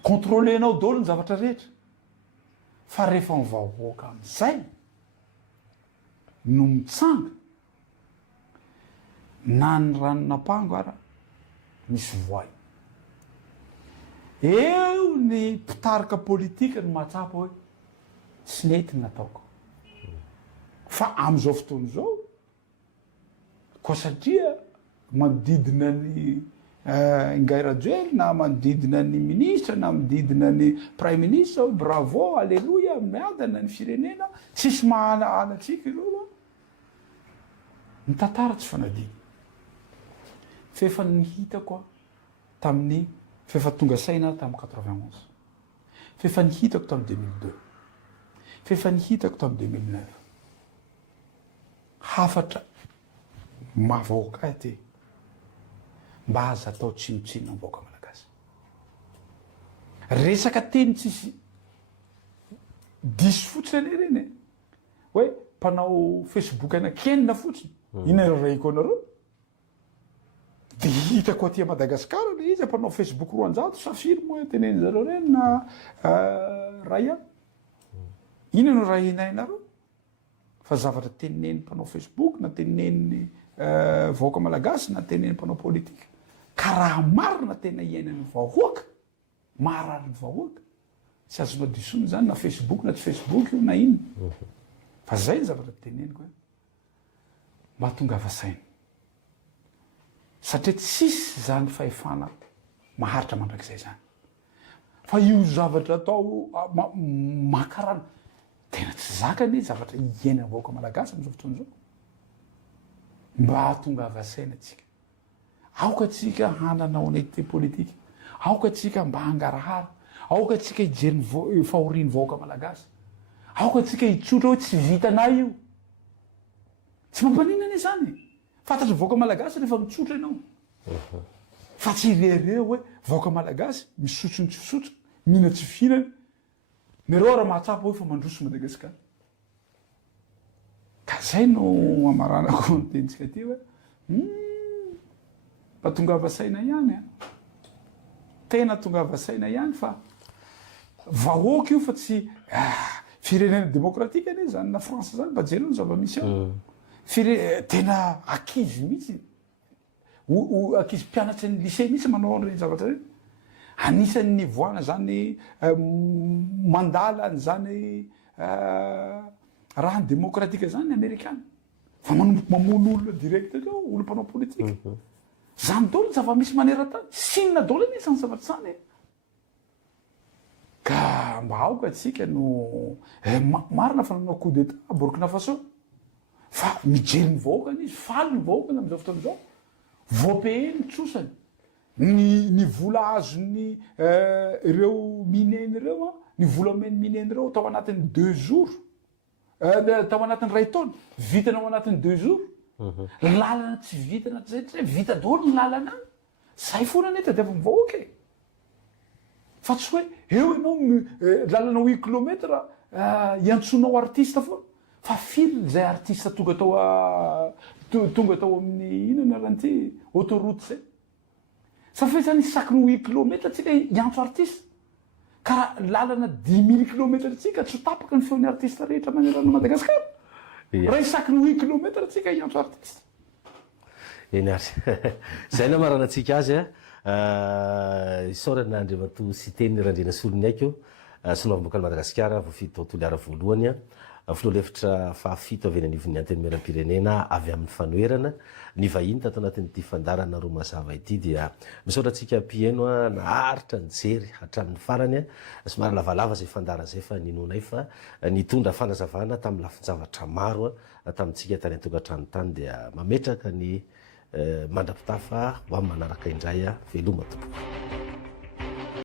contrôlenao daholo ny zavatra rehetra fa rehefa mivahoaka am'izay no mitsanga na ny ranonampango ara misy voay eo ny mpitarika politika no mahatsapa hoe tsy nety ny nataoko fa am'izao fotoana zao koa satria manodidina ny Ngairajoely na manodidina ny ministra na manodidina ny prime ministre bravo alleluia miadana ny firenena tsisy mahalaalatsika ireo ny tantara tsy fanadiny fefa nihitako tamin'ny fefa tonga saina tamin'ny 91 fefa nihitako tamin'ny 2002 fefa nihitako tamin'ny 2009 hafatra mavahoaka ty mba aza atao tsinotsinona vahoaka malagasy resaka teny tsisy diso fotsiny ane reny hoe mpanao Facebook anakenina fotsiny ina raiko anareo de hitako aty Madagasikara le izy mpanao Facebook 300 safiry moa teneny zareo reny na raya ina no raha inainareo fa zavatra teneneny mpanao Facebook na teneneny vahoaka malagasy na teneneny mpanao politika ka raha marina tena iainany vahoaka maharary vahoaka tsy azonao disony zany na Facebook na tsy Facebook io na ino fa zay ny zavatra teneniko hoe mba tonga avasaina satria tsisy zany fahefana maharitra mandrakizay zany fa io zavatra atao makarana tena tsy zakany zavatra iainany vahoaka malagasy am'izao fotoana zao mba tonga avasaina atsika aoka atsika hanana honnêteté politique aoka atsika mba hangarahara aoka atsika hijery fahoriany vahoaka malagasy aoka atsika hitsotra hoe tsy vitanay io tsy mampaninana zany fantatry vahoaka malagasy rehefa mitsotra ianao fa tsy irereo hoe vahoaka malagasy misotsony tsy fisotra mihina tsy fihinana nareo raha mahatsapa hoe fa mandroso Madagasikara ka zay no amaranako ny tenitsika ty hoe mba tonga avasaina ihany tena tonga avasaina ihany fa vahoaka io fa tsy firenena demokratika ane zany na France zany mba jereo ny zava-misy ao tena akizy mihitsy akizy mpianatry ny lycée mihitsy manao an'ireny zavatra reny anisan'ny nivoana zany mandala zany raha ny demokratika zany ny amerikana fa mamono olona direct ao olo mpanao politika zany dolo ny zava-misy maneran-tany sinina dolo ane zany zavatra zany ka mba aoka atsika no marina fa nanao coup d'état Burkina Faso fa mijery ny vahoakany izy faly ny vahoakany am'izao fotoana zao voapeny tsosany ny vola azony ireo mineny ireo ny vola meny mineny ireo tao anatin'ny 2 jours tao anatin'ny ray taona vitanao anatin'ny 2 jours lalana tsy vitana zay vita daholo ny lalana any zay foana ny tadiavam-vahoaka e fa tsy hoe eo ianao lalana 8 kilometra iantsonao artiste foana fa firy zay artiste tonga tao amin'ny inona rahanty autoroute zay sa fa zany sakiny 8 kilometra tsika iantso artiste ka lalana 10 000 kilometra tsika tsy tapaka ny feon'ny artiste rehetra manerana Madagasikara raha isakiny 8 kilometra tsika iantso artiste eny ary zay na marana antsika azy isaorana andriamato siteny randrena solony aiko sonavom-bokany Madagasikara voafito tontolo ara voalohany filoha-lefitra fahafito avy eny anivon'ny antenimieram-pirenena avy amin'ny fanoerana ny vahiny tato anatin'ity fandarana roa mazava ity dia misaotratsika mpieno naharitra nijery hatramin'ny farany somary lavalava zay fandarana zay fa ninonay fa nitondra fanazavana tamin'ny lafin-javatra maro tamintsika tany an-tokantrano tany dia mametraka ny mandrapitafa ho amin'ny manaraka indray veloma tompoko